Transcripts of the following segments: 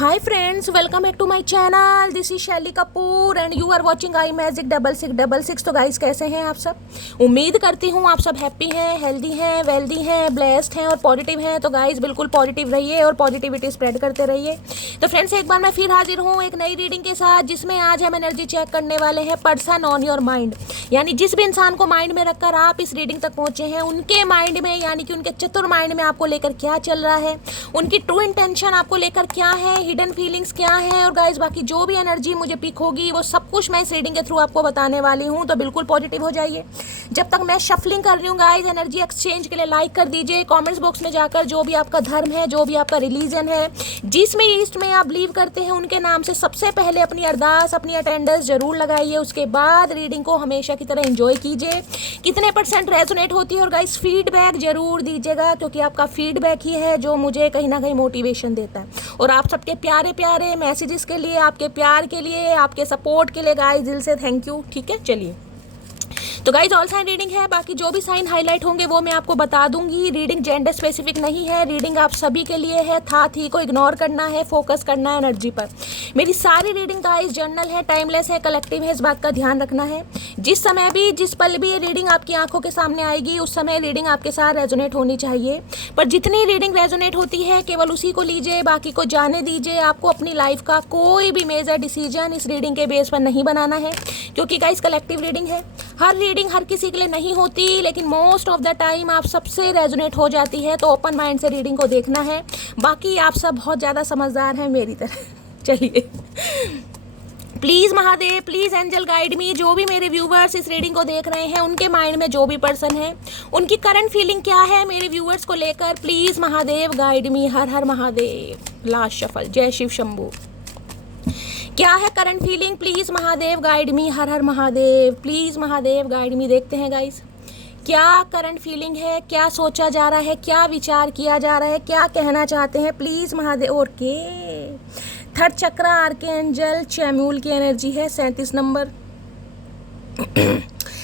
Hi friends, welcome back to my channel. This is Shaili Kapoor and you are watching I magic 6666। तो guys, कैसे हैं आप सब? उम्मीद करती हूँ आप सब हैप्पी हैं, हेल्दी हैं, वेल्दी हैं, ब्लेस्ड हैं और पॉजिटिव हैं। तो गाइस, बिल्कुल पॉजिटिव रहिए और पॉजिटिविटी स्प्रेड करते रहिए। तो फ्रेंड्स, एक बार मैं फिर हाजिर हूँ एक नई रीडिंग के साथ, जिसमें आज हम एनर्जी चेक करने वाले हैं पर्सन ऑन योर माइंड। यानी जिस भी इंसान को माइंड में रखकर आप इस रीडिंग तक पहुंचे हैं, उनके माइंड में यानी कि उनके चतुर माइंड में आपको लेकर क्या चल रहा है, उनकी ट्रू इंटेंशन आपको लेकर क्या है, हिडन फीलिंग्स क्या है। और गाइस, बाकी जो भी एनर्जी मुझे पिक होगी वो सब कुछ मैं इस रीडिंग के थ्रू आपको बताने वाली हूँ। तो बिल्कुल पॉजिटिव हो जाइए। जब तक मैं शफलिंग कर रही हूँ गाइस, एनर्जी एक्सचेंज के लिए लाइक कर दीजिए। कमेंट्स बॉक्स में जाकर जो भी आपका धर्म है, जो भी आपका रिलीजन है, जिसमें ईस्ट में आप बिलीव करते हैं, उनके नाम से सबसे पहले अपनी अरदास, अपनी अटेंडेंस जरूर लगाइए। उसके बाद रीडिंग को हमेशा की तरह एंजॉय कीजिए। कितने % रेजोनेट होती है और गाइस फीडबैक जरूर दीजिएगा, क्योंकि आपका फीडबैक ही है जो मुझे कहीं ना कहीं मोटिवेशन देता है। और आप सबके प्यारे प्यारे मैसेजेस के लिए, आपके प्यार के लिए, आपके सपोर्ट के लिए गाइस दिल से थैंक यू। ठीक है, चलिए। तो गाइज, ऑल साइन रीडिंग है। बाकी जो भी साइन हाईलाइट होंगे वो मैं आपको बता दूंगी। रीडिंग जेंडर स्पेसिफिक नहीं है, रीडिंग आप सभी के लिए है। था थी को इग्नोर करना है, फोकस करना है एनर्जी पर। मेरी सारी रीडिंग गाइज जर्नल है, टाइमलेस है, कलेक्टिव है, इस बात का ध्यान रखना है। जिस समय भी, जिस पल भी ये रीडिंग आपकी आंखों के सामने आएगी, उस समय रीडिंग आपके साथ रेजोनेट होनी चाहिए। पर जितनी रीडिंग रेजोनेट होती है केवल उसी को लीजिए, बाकी को जाने दीजिए। आपको अपनी लाइफ का कोई भी मेजर डिसीजन इस रीडिंग के बेस पर नहीं बनाना है, क्योंकि गाइज कलेक्टिव रीडिंग है। हर रीडिंग हर किसी के लिए नहीं होती, लेकिन मोस्ट ऑफ द टाइम आप सबसे रेजोनेट हो जाती है। तो ओपन माइंड से रीडिंग को देखना है। बाकी आप सब बहुत ज़्यादा समझदार हैं मेरी तरह। चलिए, please Mahadev, please angel guide me. जो भी मेरे व्यूवर्स इस रीडिंग को देख रहे हैं, उनके माइंड में जो भी पर्सन है, उनकी करंट फीलिंग क्या है मेरे व्यूवर्स को लेकर, प्लीज़ महादेव गाइड मी। हर हर महादेव। लास्ट शफल, जय शिव शंभू। क्या है current feeling? Please Mahadev guide me. हर हर महादेव। प्लीज़ महादेव गाइड मी। देखते हैं गाइस, क्या करंट फीलिंग है, क्या सोचा जा रहा है, क्या विचार किया जा रहा है, क्या कहना चाहते हैं, प्लीज़ महादेव। ओके, थर्ड चक्र आर्कएंजल चैम्यूल की एनर्जी है। 37 नंबर।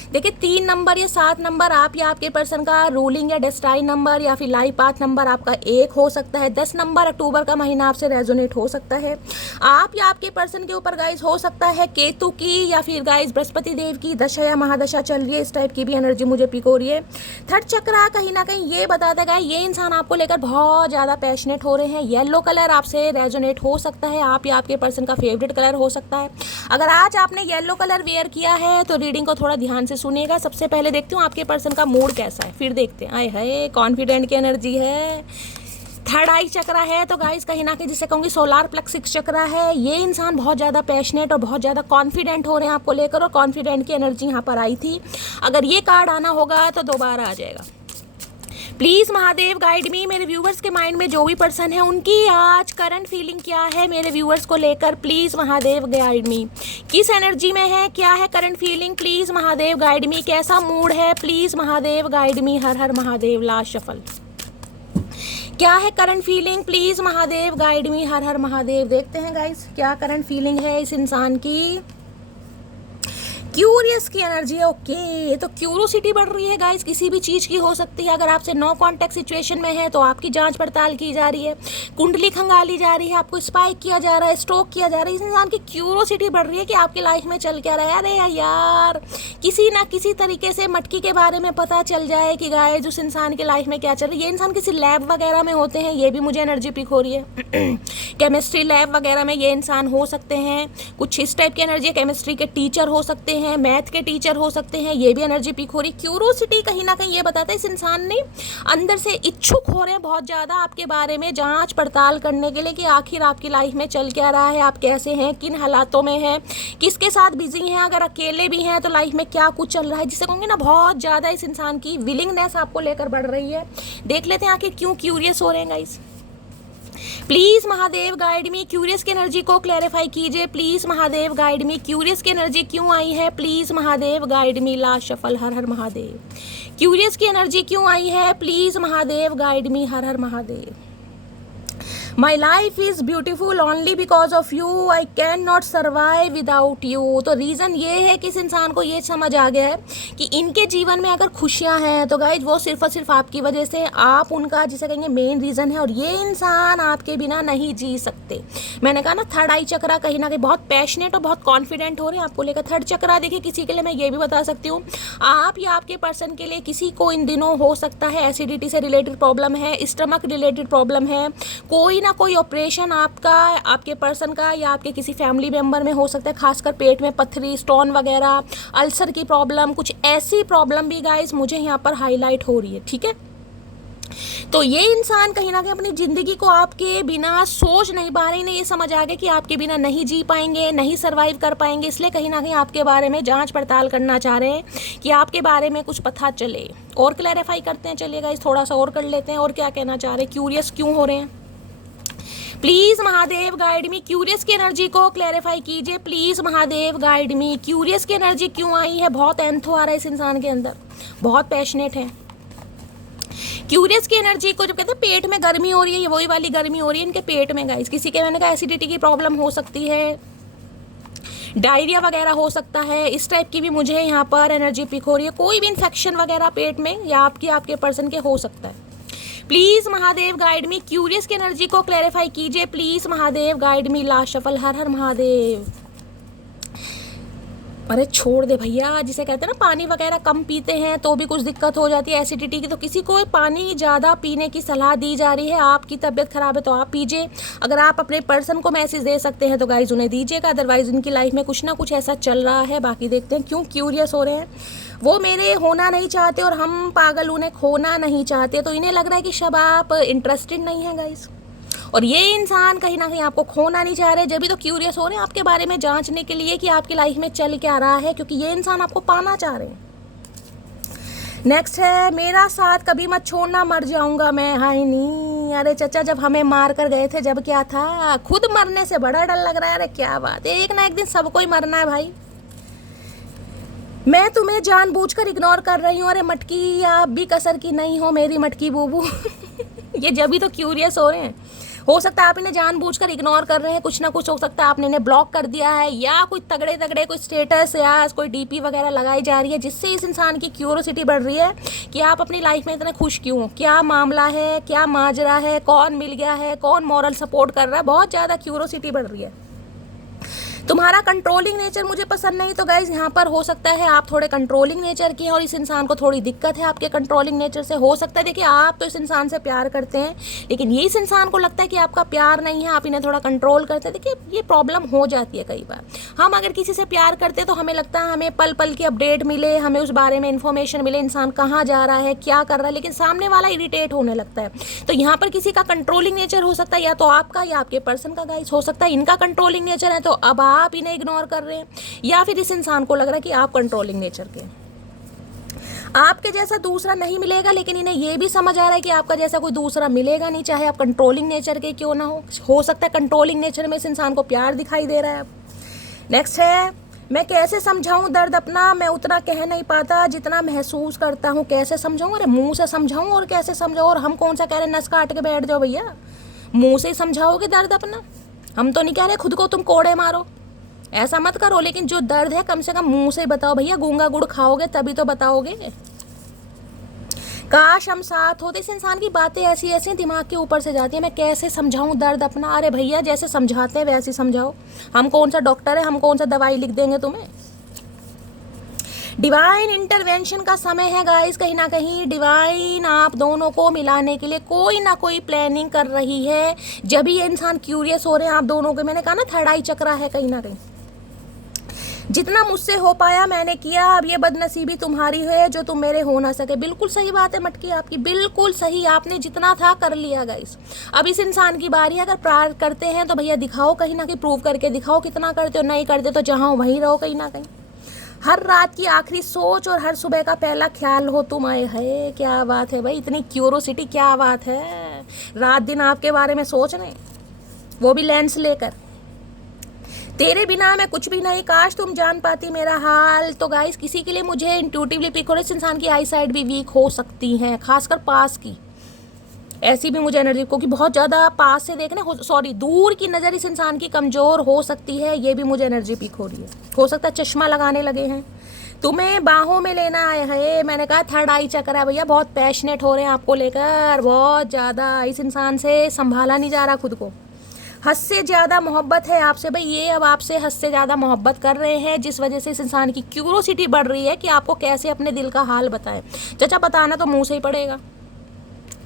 देखिए, 3 नंबर या 7 नंबर आप या आपके पर्सन का रूलिंग या डेस्टाइन नंबर या फिर लाइफ पाथ नंबर आपका 1 हो सकता है। 10 नंबर अक्टूबर का महीना आपसे रेजोनेट हो सकता है। आप या आपके पर्सन के ऊपर गाइस हो सकता है केतु की या फिर गाइस बृहस्पति देव की दशा या महादशा चल रही है। इस टाइप की भी एनर्जी मुझे पिक हो रही है। थर्ड चक्र कहीं ना कहीं ये बताता है ये इंसान आपको लेकर बहुत ज़्यादा पैशनेट हो रहे हैं। येलो कलर आपसे रेजोनेट हो सकता है, आप या आपके पर्सन का फेवरेट कलर हो सकता है। अगर आज आपने येलो कलर वेयर किया है तो रीडिंग को थोड़ा ध्यान से सुनिएगा। सबसे पहले देखती हूँ आपके पर्सन का मूड कैसा है, फिर देखते हैं। आए हाय, कॉन्फिडेंट की एनर्जी है। थर्ड आई चक्र है, तो गाइस कहीं ना कहीं जिसे कहूँगी सोलार प्लेक्सिस चक्र है। ये इंसान बहुत ज़्यादा पैशनेट और बहुत ज़्यादा कॉन्फिडेंट हो रहे हैं आपको लेकर, और कॉन्फिडेंट की एनर्जी यहाँ पर आई थी। अगर ये कार्ड आना होगा तो दोबारा आ जाएगा। प्लीज़ महादेव गाइड मी। मेरे व्यूवर्स के माइंड में जो भी पर्सन है, उनकी आज करंट फीलिंग क्या है मेरे व्यूवर्स को लेकर, प्लीज़ महादेव गाइड मी। किस एनर्जी में है, क्या है current feeling, please Mahadev guide me. कैसा मूड है, प्लीज़ महादेव गाइड मी। हर हर महादेव। Last shuffle. क्या है current feeling, please Mahadev guide me. हर हर महादेव। देखते हैं गाइस, क्या करंट फीलिंग है इस इंसान की। क्यूरियस की एनर्जी है। ओके, तो क्यूरोसिटी बढ़ रही है गाइस, किसी भी चीज़ की हो सकती है। अगर आपसे नो कांटेक्ट सिचुएशन में है तो आपकी जांच पड़ताल की जा रही है, कुंडली खंगाली जा रही है, आपको स्पाइक किया जा रहा है, स्टॉक किया जा रहा है। इस इंसान की क्यूरोसिटी बढ़ रही है कि आपकी लाइफ में चल क्या रहा है। अरे यार, किसी ना किसी तरीके से मटकी के बारे में पता चल जाए कि गाइस उस इंसान की लाइफ में क्या चल रहा है। ये इंसान किसी लैब वगैरह में होते हैं, ये भी मुझे एनर्जी पिक हो रही है। केमिस्ट्री लैब वगैरह में ये इंसान हो सकते हैं। कुछ इस टाइप की एनर्जी है। केमिस्ट्री के टीचर हो सकते हैं, मैथ के टीचर हो सकते हैं, ये भी एनर्जी पिक हो रही। क्यूरोसिटी कहीं ना कहीं ये बताता है इस इंसान ने अंदर से इच्छुक हो रहे हैं बहुत ज़्यादा आपके बारे में जांच पड़ताल करने के लिए कि आखिर आपकी लाइफ में चल क्या रहा है, आप कैसे हैं, किन हालातों में हैं, किसके साथ बिजी हैं, अगर अकेले भी हैं तो लाइफ में क्या कुछ चल रहा है। जिसे कहूँगी ना, बहुत ज़्यादा इस इंसान की विलिंगनेस आपको लेकर बढ़ रही है। देख लेते हैं आखिर क्यों क्यूरियस हो रहे हैं guys. Please Mahadev guide me. Curious की एनर्जी को क्लैरिफाई कीजिए, please Mahadev guide me. Curious की एनर्जी क्यों आई है, please Mahadev guide me. Last shuffle. हर हर महादेव। क्यूरियस की एनर्जी क्यों आई है, प्लीज़ महादेव गाइड मी। हर हर Mahadev. My life is beautiful only because of you, I can not survive without you. तो रीज़न ये है कि इस इंसान को ये समझ आ गया है कि इनके जीवन में अगर खुशियाँ हैं तो गाइज वो सिर्फ और सिर्फ आपकी वजह से, आप उनका जिसे कहेंगे मेन रीज़न है, और ये इंसान आपके बिना नहीं जी सकते। मैंने कहा ना थर्ड आई चक्रा कहीं ना कहीं बहुत पैशनेट और बहुत कॉन्फिडेंट हो रहे हैं आपको लेकर। थर्ड चक्रा देखिए किसी के लिए मैं ये भी बता सकती हूँ, आप या आपके पर्सन के लिए किसी को इन दिनों हो सकता है एसिडिटी से रिलेटेड प्रॉब्लम है, स्टमक रिलेटेड प्रॉब्लम है, कोई ना कोई ऑपरेशन आपका, आपके पर्सन का या आपके किसी फैमिली मेंबर में हो सकता है, खासकर पेट में पथरी, स्टोन वगैरह, अल्सर की प्रॉब्लम, कुछ ऐसी प्रॉब्लम भी गाइस मुझे यहाँ पर हाईलाइट हो रही है। ठीक है, तो ये इंसान कहीं ना कहीं अपनी ज़िंदगी को आपके बिना सोच नहीं पा रहे, इन्हें ये समझ आ गया कि आपके बिना नहीं जी पाएंगे, नहीं सर्वाइव कर पाएंगे, इसलिए कहीं ना कहीं आपके बारे में जांच पड़ताल करना चाह रहे हैं कि आपके बारे में कुछ पता चले। और क्लैरिफाई करते हैं, चलिएगा इस थोड़ा सा और कर लेते हैं, और क्या कहना चाह रहे हैं, क्यूरियस क्यों हो रहे हैं। Please Mahadev guide me, curious की एनर्जी को क्लैरिफाई कीजिए please Mahadev guide me. Curious की एनर्जी क्यों आई है, बहुत एंथो आ रहा है इस इंसान के अंदर, बहुत पैशनेट है। क्यूरियस की एनर्जी को जब कहते हैं पेट में गर्मी हो रही है, ये वही वाली गर्मी हो रही है इनके पेट में गाइस। किसी के मैंने कहा एसिडिटी की प्रॉब्लम हो सकती है, डायरिया वगैरह हो सकता है, इस टाइप की भी मुझे यहाँ पर एनर्जी पिक हो रही है। कोई भी इन्फेक्शन वगैरह पेट में या आपके पर्सन के हो सकता है। Please Mahadev guide me, curious की एनर्जी को क्लैरिफाई कीजिए please Mahadev guide me. Last shuffle, हर हर महादेव। अरे छोड़ दे भैया, जिसे कहते हैं ना पानी वगैरह कम पीते हैं तो भी कुछ दिक्कत हो जाती है एसिडिटी की, तो किसी को पानी ज़्यादा पीने की सलाह दी जा रही है। आपकी तबीयत ख़राब है तो आप पीजिए, अगर आप अपने पर्सन को मैसेज दे सकते हैं तो गाइज उन्हें दीजिएगा, अदरवाइज़ उनकी लाइफ में कुछ ना कुछ ऐसा चल रहा है। बाकी देखते हैं क्यों क्यूरियस हो रहे हैं। वो मेरे होना नहीं चाहते और हम पागल उन्हें खोना नहीं चाहते, तो इन्हें लग रहा है कि शब आप इंटरेस्टेड नहीं हैं गाइज, और ये इंसान कहीं ना कहीं आपको खोना नहीं चाह रहे, जब भी तो क्यूरियस हो रहे हैं आपके बारे में जांचने के लिए कि आपकी लाइफ में चल क्या रहा है, क्योंकि ये इंसान आपको पाना चाह रहे हैं। नेक्स्ट है, मेरा साथ कभी मत छोड़ना, मर जाऊंगा मैं। हाय नी, अरे चचा जब हमें मार कर गए थे जब क्या था, खुद मरने से बड़ा डर लग रहा है। अरे क्या बात है, एक ना एक दिन सबको ही मरना है भाई। मैं तुम्हें जानबूझकर इग्नोर कर रही हूँ। अरे मटकी, आप भी कसर की नहीं हो मेरी मटकी बूबू। ये जब भी तो क्यूरियस हो रहे हैं, हो सकता है आप इन्हें जानबूझकर इग्नोर कर रहे हैं, कुछ ना कुछ हो सकता है आपने इन्हें ब्लॉक कर दिया है, या कोई तगड़े तगड़े कोई स्टेटस या कोई डीपी वगैरह लगाई जा रही है, जिससे इस इंसान की क्यूरियोसिटी बढ़ रही है कि आप अपनी लाइफ में इतने खुश क्यों हो, क्या मामला है, क्या माजरा है, कौन मिल गया है, कौन मॉरल सपोर्ट कर रहा है। बहुत ज़्यादा क्यूरियोसिटी बढ़ रही है। तुम्हारा कंट्रोलिंग नेचर मुझे पसंद नहीं, तो गाइज यहाँ पर हो सकता है आप थोड़े कंट्रोलिंग नेचर के हैं और इस इंसान को थोड़ी दिक्कत है आपके कंट्रोलिंग नेचर से। हो सकता है देखिए आप तो इस इंसान से प्यार करते हैं, लेकिन ये इस इंसान को लगता है कि आपका प्यार नहीं है, आप इन्हें थोड़ा कंट्रोल करते हैं। देखिए ये प्रॉब्लम हो जाती है कई बार। हम अगर किसी से प्यार करते हैं तो हमें लगता है हमें पल पल की अपडेट मिले, हमें उस बारे में इन्फॉर्मेशन मिले, इंसान कहाँ जा रहा है, क्या कर रहा है, लेकिन सामने वाला इरिटेट होने लगता है। तो यहाँ पर किसी का कंट्रोलिंग नेचर हो सकता है, या तो आपका या आपके पर्सन का गाइस, हो सकता है इनका कंट्रोलिंग नेचर है तो अब आप इन्हें इग्नोर कर रहे हैं, या फिर इस इंसान को लग रहा है कि आप कंट्रोलिंग नेचर के, आपके जैसा दूसरा नहीं मिलेगा, लेकिन इन्हें यह भी समझ आ रहा है कि आपका जैसा कोई दूसरा मिलेगा नहीं, चाहे आप कंट्रोलिंग नेचर के क्यों ना हो सकता है कंट्रोलिंग नेचर में इस इंसान को प्यार दिखाई दे रहा है। नेक्स्ट है, मैं कैसे समझाऊं दर्द अपना, मैं उतना कह नहीं पाता जितना महसूस करता हूं, कैसे समझाऊं, अरे मुंह से समझाऊं और कैसे समझाऊं, और हम कौन सा कह रहे हैं नस काट के बैठ जाओ भैया, मुंह से ही समझाओगे दर्द अपना, हम तो नहीं कह रहे खुद को तुम कोड़े मारो, ऐसा मत करो, लेकिन जो दर्द है कम से कम मुंह से बताओ भैया, गूंगा गुड़ खाओगे तभी तो बताओगे। काश हम साथ होते। इस इंसान की बातें ऐसी ऐसी दिमाग के ऊपर से जाती है, मैं कैसे समझाऊं दर्द अपना, अरे भैया जैसे समझाते हैं वैसे समझाओ, हम कौन सा डॉक्टर है, हम कौन सा दवाई लिख देंगे तुम्हें। डिवाइन इंटरवेंशन का समय है गाइस, कहीं ना कहीं डिवाइन आप दोनों को मिलाने के लिए कोई ना कोई प्लानिंग कर रही है, जब भी ये इंसान क्यूरियस हो रहे हैं आप दोनों के। मैंने कहा ना थर्ड आई चक्रा है कहीं ना कहीं। जितना मुझसे हो पाया मैंने किया, अब ये बदनसीबी तुम्हारी है जो तुम मेरे हो ना सके। बिल्कुल सही बात है मटकी आपकी, बिल्कुल सही, आपने जितना था कर लिया गाइस। अब इस इंसान की बारी, अगर प्यार करते हैं तो भैया दिखाओ, कहीं ना कहीं प्रूव करके दिखाओ कितना करते हो, नहीं करते तो जहाँ हो वहीं रहो कहीं ना कहीं। हर रात की आखिरी सोच और हर सुबह का पहला ख्याल हो तुम। आए है क्या बात है भाई, इतनी क्यूरोसिटी, क्या बात है, रात दिन आपके बारे में सोच रहे, वो भी लेंस लेकर। तेरे बिना मैं कुछ भी नहीं, काश तुम जान पाती मेरा हाल। तो गाइस किसी के लिए मुझे इंट्यूटिवली पिक हो रही, इस इंसान की आई साइड भी वीक हो सकती है, खासकर पास की। ऐसी भी मुझे एनर्जी, क्योंकि बहुत ज़्यादा पास से देखने सॉरी दूर की नज़र इस इंसान की कमज़ोर हो सकती है, ये भी मुझे एनर्जी पिक हो रही है। हो सकता है चश्मा लगाने लगे हैं, तुम्हें बाहों में लेना आए है। मैंने कहा थर्ड आई चक्र है भैया, बहुत पैशनेट हो रहे हैं आपको लेकर, बहुत ज़्यादा। इस इंसान से संभाला नहीं जा रहा खुद को, हद से ज़्यादा मोहब्बत है आपसे भाई। ये अब आपसे हद से ज़्यादा मोहब्बत कर रहे हैं, जिस वजह से इस इंसान की क्यूरोसिटी बढ़ रही है कि आपको कैसे अपने दिल का हाल बताएं। चाचा बताना तो मुंह से ही पड़ेगा।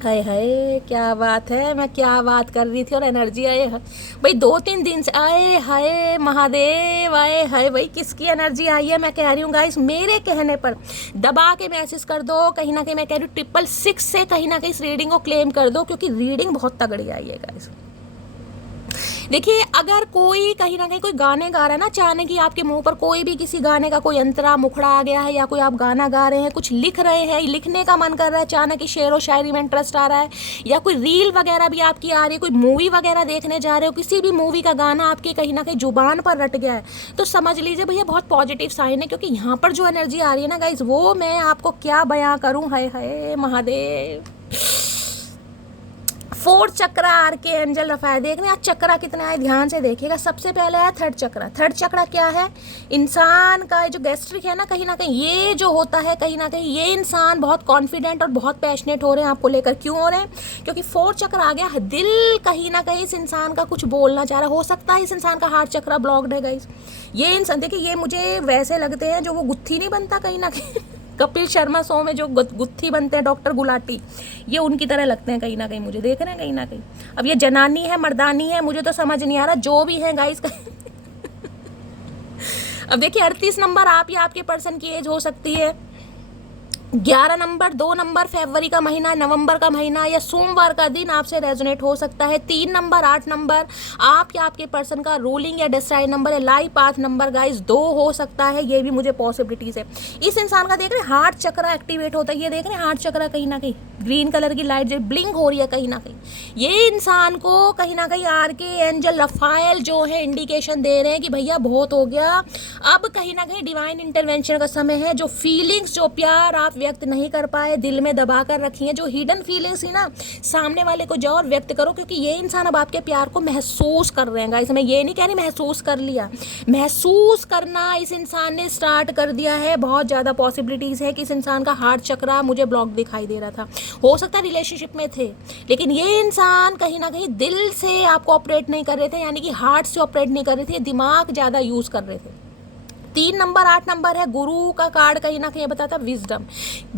हाय हाय क्या बात है, मैं क्या बात कर रही थी और एनर्जी आए भाई 2-3 दिन से। आए हाय महादेव, आए हाय भाई किसकी एनर्जी आई है। मैं कह रही हूँ गाइस, मेरे कहने पर दबा के मैसेज कर दो। कहीं ना कहीं मैं कह रही हूँ 666 से कहीं ना कहीं इस रीडिंग को क्लेम कर दो, क्योंकि रीडिंग बहुत तगड़ी आई है गाइस। देखिए, अगर कोई कहीं ना कहीं कोई गाने गा रहा है ना, अचानक ही आपके मुंह पर कोई भी किसी गाने का कोई अंतरा मुखड़ा आ गया है, या कोई आप गाना गा रहे हैं, कुछ लिख रहे हैं, लिखने का मन कर रहा है, अचानक ही शेर व शायरी में इंटरेस्ट आ रहा है, या कोई रील वगैरह भी आपकी आ रही है, कोई मूवी वगैरह देखने जा रहे हो, किसी भी मूवी का गाना आपकी कहीं ना कहीं जुबान पर रट गया है, तो समझ लीजिए भैया बहुत पॉजिटिव साइन है। क्योंकि यहाँ पर जो एनर्जी आ रही है ना गाइज, वो मैं आपको क्या बयां करूँ। हाय हाय महादेव। 4 चक्रा आर के एंजल रफा है। देख रहे हैं आज चक्रा कितना है, ध्यान से देखिएगा। सबसे पहले है थर्ड चक्रा। थर्ड चक्रा क्या है, इंसान का जो गैस्ट्रिक है ना कहीं ये जो होता है, कहीं ना कहीं ये इंसान बहुत कॉन्फिडेंट और बहुत पैशनेट हो रहे हैं आपको लेकर। क्यों हो रहे हैं, क्योंकि 4 चक्र आ गया है। दिल कहीं ना कहीं इस इंसान का कुछ बोलना चाह रहा। हो सकता है इस इंसान का हार्ट चक्रा ब्लॉक्ड है गाइस। ये इंसान देखिए, ये मुझे वैसे लगते हैं जो वो गुत्थी नहीं बनता कहीं ना कहीं कपिल शर्मा शो में जो गुत्थी बनते हैं डॉक्टर गुलाटी, ये उनकी तरह लगते हैं कहीं ना कहीं मुझे। देख रहे हैं कहीं ना कहीं। अब ये जनानी है मर्दानी है मुझे तो समझ नहीं आ रहा, जो भी है गाइस अब देखिए 38 नंबर आप या आपके पर्सन की एज हो सकती है। 11 नंबर 2 नंबर फरवरी का महीना, नवंबर का महीना या सोमवार का दिन आपसे रेजोनेट हो सकता है। 3 नंबर 8 नंबर आप या आपके पर्सन का रूलिंग या डिसाइड नंबर है। लाइफ पाथ नंबर गाइस 2 हो सकता है, ये भी मुझे पॉसिबिलिटीज है। इस इंसान का देख रहे हैं हार्ट चक्रा एक्टिवेट होता है। ये देख रहे हैं हार्ट चक्रा कहीं ना कहीं ग्रीन कलर की लाइट जो ब्लिंक हो रही है कहीं ना कहीं। ये इंसान को कहीं ना कहीं आर के एंजल रफाएल जो है इंडिकेशन दे रहे हैं कि भैया बहुत हो गया, अब कहीं ना कहीं डिवाइन इंटरवेंशन का समय है। जो फीलिंग्स जो प्यार आप व्यक्त नहीं कर पाए, दिल में दबा कर रखी हैं, जो हिडन फीलिंग्स थी ना, सामने वाले को जाओ और व्यक्त करो। क्योंकि ये इंसान अब आपके प्यार को महसूस कर रहे हैं गाइस। मैं ये नहीं कह रही महसूस कर लिया, महसूस करना इस इंसान ने स्टार्ट कर दिया है। बहुत ज़्यादा पॉसिबिलिटीज़ है कि इस इंसान का हार्ट चक्रा मुझे ब्लॉक दिखाई दे रहा था। हो सकता है रिलेशनशिप में थे, लेकिन ये इंसान कहीं ना कहीं दिल से आपको ऑपरेट नहीं कर रहे थे, यानी कि हार्ट से ऑपरेट नहीं कर रहे थे, दिमाग ज़्यादा यूज़ कर रहे थे। 3 नंबर 8 नंबर है गुरु का कार्ड, कहीं ना कहीं बताता विजडम।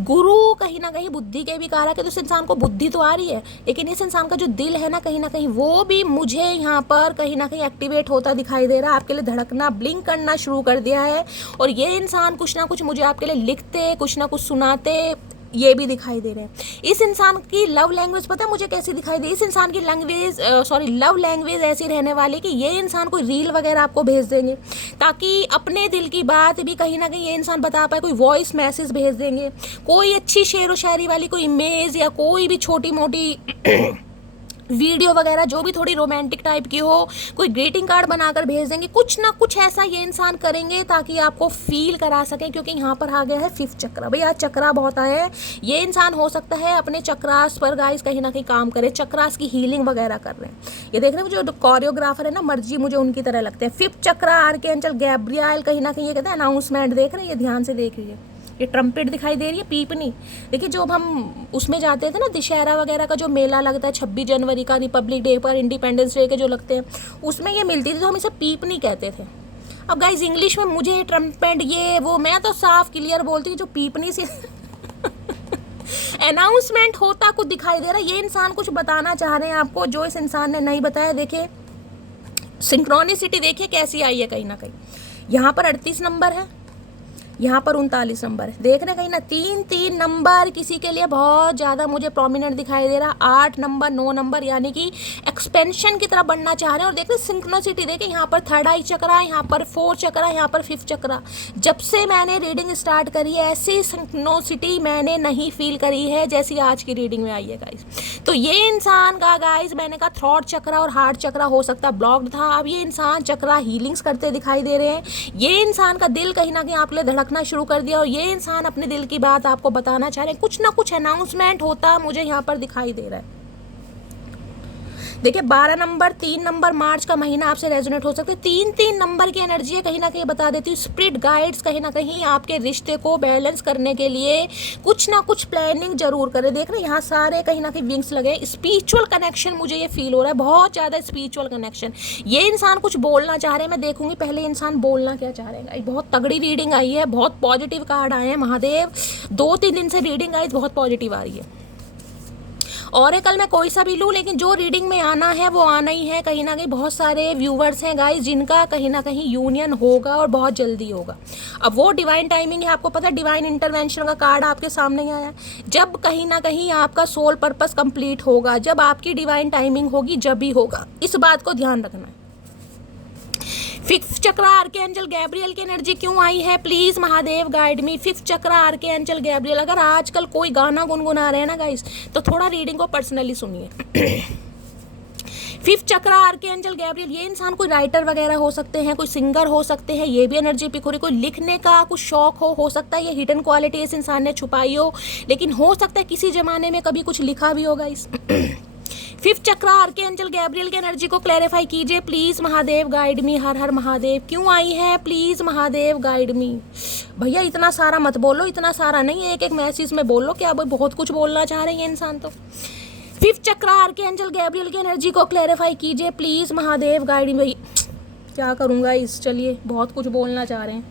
गुरु कहीं ना कहीं बुद्धि के भी कारक है, तो इस इंसान को बुद्धि तो आ रही है, लेकिन इस इंसान का जो दिल है ना कहीं ना कहीं वो भी मुझे यहाँ पर कहीं ना कहीं एक्टिवेट होता दिखाई दे रहा है। आपके लिए धड़कना ब्लिंक करना शुरू कर दिया है। और ये इंसान कुछ ना कुछ मुझे आपके लिए लिखते, कुछ ना कुछ सुनाते, ये भी दिखाई दे रहे हैं। इस इंसान की लव लैंग्वेज पता है मुझे कैसी दिखाई दे। इस इंसान की लव लैंग्वेज ऐसी रहने वाली कि ये इंसान कोई रील वगैरह आपको भेज देंगे, ताकि अपने दिल की बात भी कहीं ना कहीं ये इंसान बता पाए। कोई वॉइस मैसेज भेज देंगे, कोई अच्छी शेर व शायरी वाली कोई इमेज, या कोई भी छोटी मोटी वीडियो वगैरह जो भी थोड़ी रोमांटिक टाइप की हो, कोई ग्रीटिंग कार्ड बनाकर भेज देंगे। कुछ ना कुछ ऐसा ये इंसान करेंगे ताकि आपको फील करा सकें। क्योंकि यहाँ पर आ गया है 5th चक्रा। भाई आज चक्रा बहुत आया है। ये इंसान हो सकता है अपने चक्रास पर गाइस कहीं ना कहीं काम करे, चक्रास की हीलिंग वगैरह कर रहे हैं। ये देख रहे हैं जो कोरियोग्राफर है ना मर्जी, मुझे उनकी तरह लगते हैं। 5th चक्रा आर्कएंजल गैब्रियल कहीं ना कहीं ये कहते हैं अनाउंसमेंट। देख रहे हैं, ये ध्यान से देख लीजिए, ये ट्रम्पेट दिखाई दे रही है, पीपनी। देखिए जो हम उसमें जाते थे ना दशहरा वगैरह का जो मेला लगता है 26 जनवरी का, रिपब्लिक डे पर, इंडिपेंडेंस डे के जो लगते हैं, उसमें ये मिलती थी, तो हम इसे पीपनी कहते थे। अब गाइस इंग्लिश में मुझे ट्रम्पेट ये वो मैं तो साफ क्लियर बोलती हूँ, जो पीपनी सी अनाउंसमेंट होता कुछ दिखाई दे रहा है। ये इंसान कुछ बताना चाह रहे हैं आपको, जो इस इंसान ने नहीं बताया। देखिए सिंक्रोनिसिटी देखिए कैसी आई है कहीं ना कहीं। यहाँ पर 38 नंबर है, यहाँ पर 39 नंबर है। देख रहे कहीं ना 3 नंबर किसी के लिए बहुत ज़्यादा मुझे प्रोमिनेंट दिखाई दे रहा। 8 नंबर 9 नंबर यानी कि एक्सपेंशन की तरफ बढ़ना चाह रहे हैं। और देख रहे सिंक्रोनिसिटी देखें, यहाँ पर 3rd आई चक्रा, यहाँ पर 4 चक्रा, यहाँ पर 5th चक्रा। जब से मैंने रीडिंग स्टार्ट करी है ऐसी सिंक्रोनिसिटी मैंने नहीं फील करी है जैसी आज की रीडिंग में आई है गाइस। तो ये इंसान का गाइस मैंने कहा 3rd चक्रा और हार्ट चक्रा हो सकता है ब्लॉक्ड था। अब ये इंसान चक्रा हीलिंग्स करते दिखाई दे रहे हैं। ये इंसान का दिल कहीं ना कहीं आपके लिए धड़कना शुरू कर दिया, और ये इंसान अपने दिल की बात आपको बताना चाह रहे हैं। कुछ ना कुछ अनाउंसमेंट होता मुझे यहाँ पर दिखाई दे रहा है। देखिए 12 नंबर, 3 नंबर, मार्च का महीना आपसे रेजोनेट हो सकते हैं। 3 नंबर की एनर्जी है, कहीं ना कहीं बता देती हूँ स्पिरिट गाइड्स कहीं ना कहीं आपके रिश्ते को बैलेंस करने के लिए कुछ ना कुछ प्लानिंग जरूर करें। देख रहे हैं यहाँ सारे कहीं ना कहीं विंग्स लगे। स्पिरिचुअल कनेक्शन मुझे ये फील हो रहा है, बहुत ज़्यादा स्पिरिचुअल कनेक्शन। ये इंसान कुछ बोलना चाह रहे हैं, मैं देखूंगी पहले इंसान बोलना क्या चाह रहे हैं। बहुत तगड़ी रीडिंग आई है, बहुत पॉजिटिव कार्ड आए हैं महादेव। 2-3 दिन से रीडिंग आई, बहुत पॉजिटिव आ रही है। ऑरेकल में कोई सा भी लूँ, लेकिन जो रीडिंग में आना है वो आना ही है। कहीं ना कहीं बहुत सारे व्यूवर्स हैं गाइस जिनका कहीं ना कहीं यूनियन होगा और बहुत जल्दी होगा। अब वो डिवाइन टाइमिंग है, आपको पता है डिवाइन इंटरवेंशन का कार्ड आपके सामने ही आया। जब कहीं ना कहीं आपका सोल पर्पस कंप्लीट होगा, जब आपकी डिवाइन टाइमिंग होगी, जब भी होगा, इस बात को ध्यान रखना है। फिफ्थ चक्र आर्कएंजल गैब्रियल की एनर्जी क्यों आई है, please Mahadev guide me. Fifth चक्र आर्कएंजल गैब्रियल, अगर आजकल कोई गाना गुनगुना रहे हैं ना गाइस, तो थोड़ा रीडिंग को पर्सनली सुनिए। फिफ्थ चक्र आर्कएंजल गैब्रियल, ये इंसान कोई राइटर वगैरह हो सकते हैं, कोई सिंगर हो सकते हैं, ये भी एनर्जी पिक हो रही। कोई लिखने का कुछ शौक हो सकता है ये हिडन क्वालिटी इस इंसान ने छुपाई हो, लेकिन हो सकता है किसी जमाने में कभी कुछ लिखा भी होगा इस। फिफ्थ चक्र आर्कएंजल गैब्रियल की एनर्जी को क्लैरिफाई कीजिए प्लीज महादेव गाइड मी। हर हर महादेव क्यों आई है, प्लीज महादेव गाइड मी। भैया इतना सारा मत बोलो, इतना सारा नहीं, एक एक मैसेज में बोलो, क्या बहुत कुछ बोलना चाह रहे हैं इंसान तो। फिफ्थ चक्र आर्कएंजल गैब्रियल की एनर्जी को क्लैरिफाई कीजिए प्लीज महादेव गाइड मी। भाई क्या करूँगा इस, चलिए बहुत कुछ बोलना चाह रहे हैं।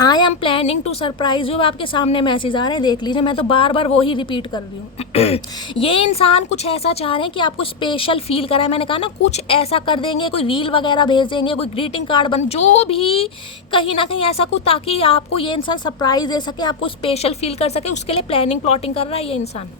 I am planning to surprise you, आपके सामने मैसेज आ रहे हैं, देख लीजिए। मैं तो बार बार वो ही रिपीट कर रही हूँ। ये इंसान कुछ ऐसा चाह रहे हैं कि आपको स्पेशल फील कराए। मैंने कहा ना कुछ ऐसा कर देंगे, कोई रील वगैरह भेज देंगे, कोई ग्रीटिंग कार्ड बन, जो भी कहीं ना कहीं ऐसा कुछ, ताकि आपको ये इंसान सरप्राइज दे सके, आपको स्पेशल फील कर सके, उसके लिए प्लानिंग प्लॉटिंग कर रहा है ये इंसान।